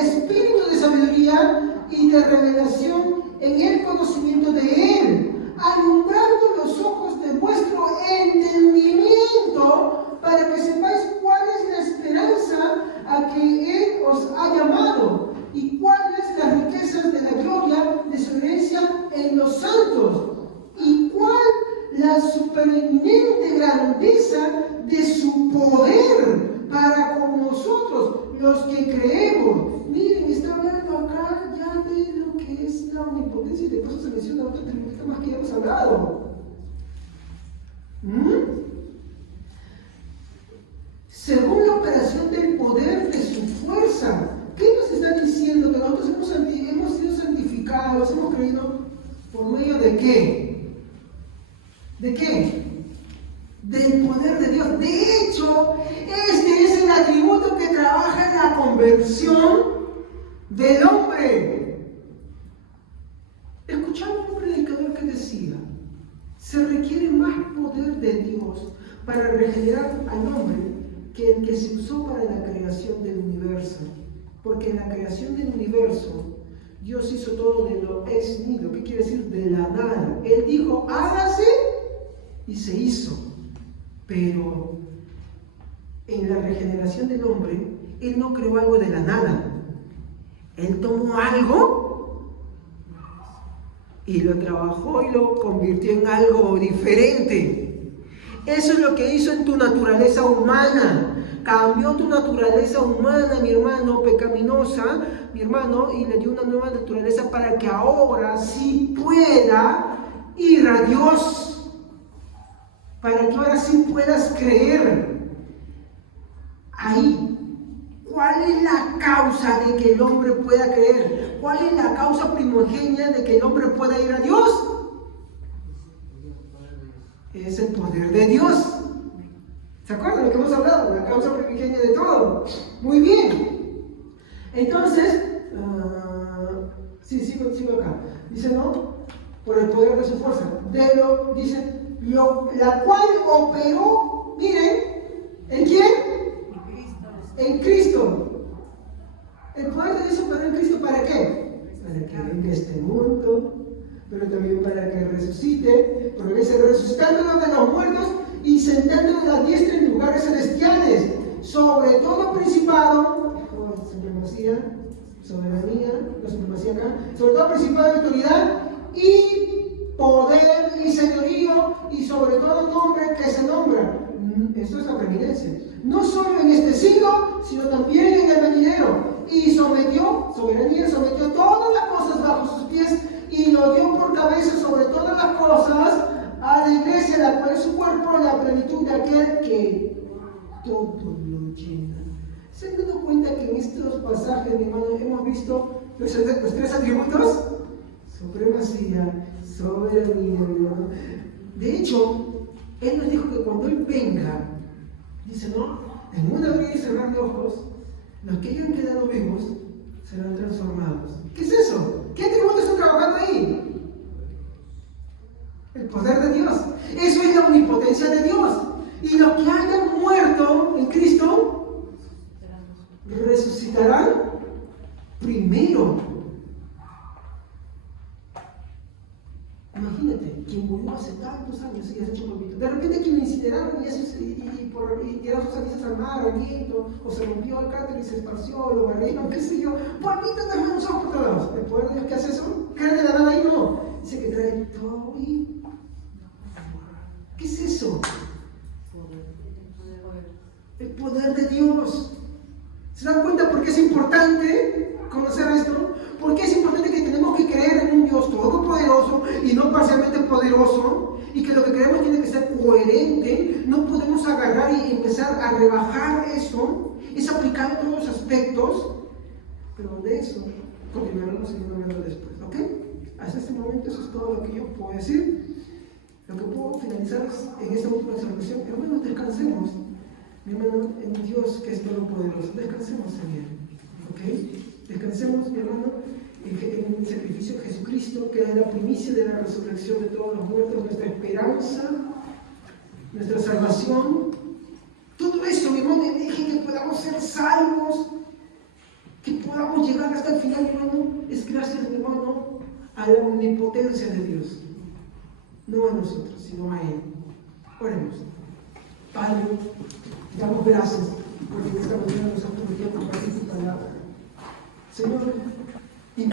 espíritu de sabiduría y de revelación en el conocimiento de Él, alumbrando los ojos de vuestro entendimiento, para que sepáis cuál es la esperanza a que Él os ha llamado y cuáles las riquezas de la gloria de su herencia en los santos, y cuál la supereminente grandeza de su poder para con nosotros, los que creemos. Miren, está hablando acá ya de lo que es la omnipotencia, y de paso se menciona otro tributo más que ya hemos hablado. Según la operación del poder de su fuerza. ¿Qué nos está diciendo? Que nosotros hemos sido santificados, hemos creído por medio de qué? ¿De qué? Del poder de Dios. De hecho, este es el atributo que trabaja en la conversión del hombre. Escuchaba un predicador que decía: se requiere más poder de Dios para regenerar al hombre que el que se usó para la creación del universo. Porque en la creación del universo, Dios hizo todo de lo ex nihilo. ¿Qué quiere decir? De la nada. Él dijo, hágase, y se hizo. Pero en la regeneración del hombre, Él no creó algo de la nada. Él tomó algo y lo trabajó y lo convirtió en algo diferente. Eso es lo que hizo en tu naturaleza humana. Cambió tu naturaleza humana, mi hermano, pecaminosa, mi hermano, y le dio una nueva naturaleza para que ahora sí pueda ir a Dios. Para que ahora sí puedas creer. Ahí. ¿Cuál es la causa de que el hombre pueda creer? ¿Cuál es la causa primogénea de que el hombre pueda ir a Dios? Es el poder de Dios. ¿Se acuerdan de lo que hemos hablado? La causa primigenia de todo. Muy bien. Entonces, sigo acá. Dice, ¿no? Por el poder de su fuerza. Dice, la cual operó, miren, ¿en quién? En Cristo. El poder de Dios operó en Cristo, ¿para qué? Para que venga este mundo, pero también para que resucite, porque dice, resucitando de los muertos y sentando a la diestra en lugares celestiales, sobre todo principado, supremacía, soberanía, la supremacía acá, sobre todo principado de autoridad y poder y señorío, y sobre todo nombre que se nombra. Esto es la preeminencia. No solo en este siglo, sino también en el venidero. Y sometió todas las cosas bajo sus pies y lo dio por cabeza sobre todas las cosas a la iglesia, la cual es su cuerpo, la plenitud de aquel que todo lo llena. ¿Se han dado cuenta que en estos pasajes, mi hermano, hemos visto los tres atributos? Supremacía, soberanía, ¿no? De hecho, Él nos dijo que cuando Él venga, dice, ¿no? En un abrir y cerrar de ojos, los que hayan quedado vivos serán transformados. ¿Qué es eso? ¿Qué atributo está trabajando ahí? El poder de Dios. Eso es la omnipotencia de Dios. Y los que hayan muerto en Cristo quien murió hace tantos años y ya se hecho polvito. De repente quien incineraron y tiraron sus cenizas al mar, al viento, o se rompió el cráter y se esparció, lo barrieron, qué sé yo. Polvito de manos por todos lados. ¿El poder de Dios qué hace eso? ¿Cae de la nada ahí? No. Dice que trae todo y... ¿Qué es eso? El poder de Dios. ¿Se dan cuenta por qué es importante conocer esto? ¿Por qué es importante que tenemos que creer en un Dios todopoderoso y no parcialmente poderoso? Y que lo que creemos tiene que ser coherente. No podemos agarrar y empezar a rebajar eso. Es aplicar en todos los aspectos. Pero de eso continuaremos hablando después. ¿Ok? Hasta este momento eso es todo lo que yo puedo decir. Lo que puedo finalizar en esta última exhortación. Hermanos, descansemos. Mi hermano, en Dios que es todopoderoso. Descansemos en Él. ¿Ok? Descansemos, mi hermano, en el sacrificio de Jesucristo, que es la primicia de la resurrección de todos los muertos, nuestra esperanza, nuestra salvación. Todo eso, mi hermano, deje que podamos ser salvos, que podamos llegar hasta el final, mi hermano, es gracias, mi hermano, a la omnipotencia de Dios. No a nosotros, sino a Él. Oremos. Padre, damos gracias porque en esta mañana nos has permitido compartir tu palabra. Señor, incluso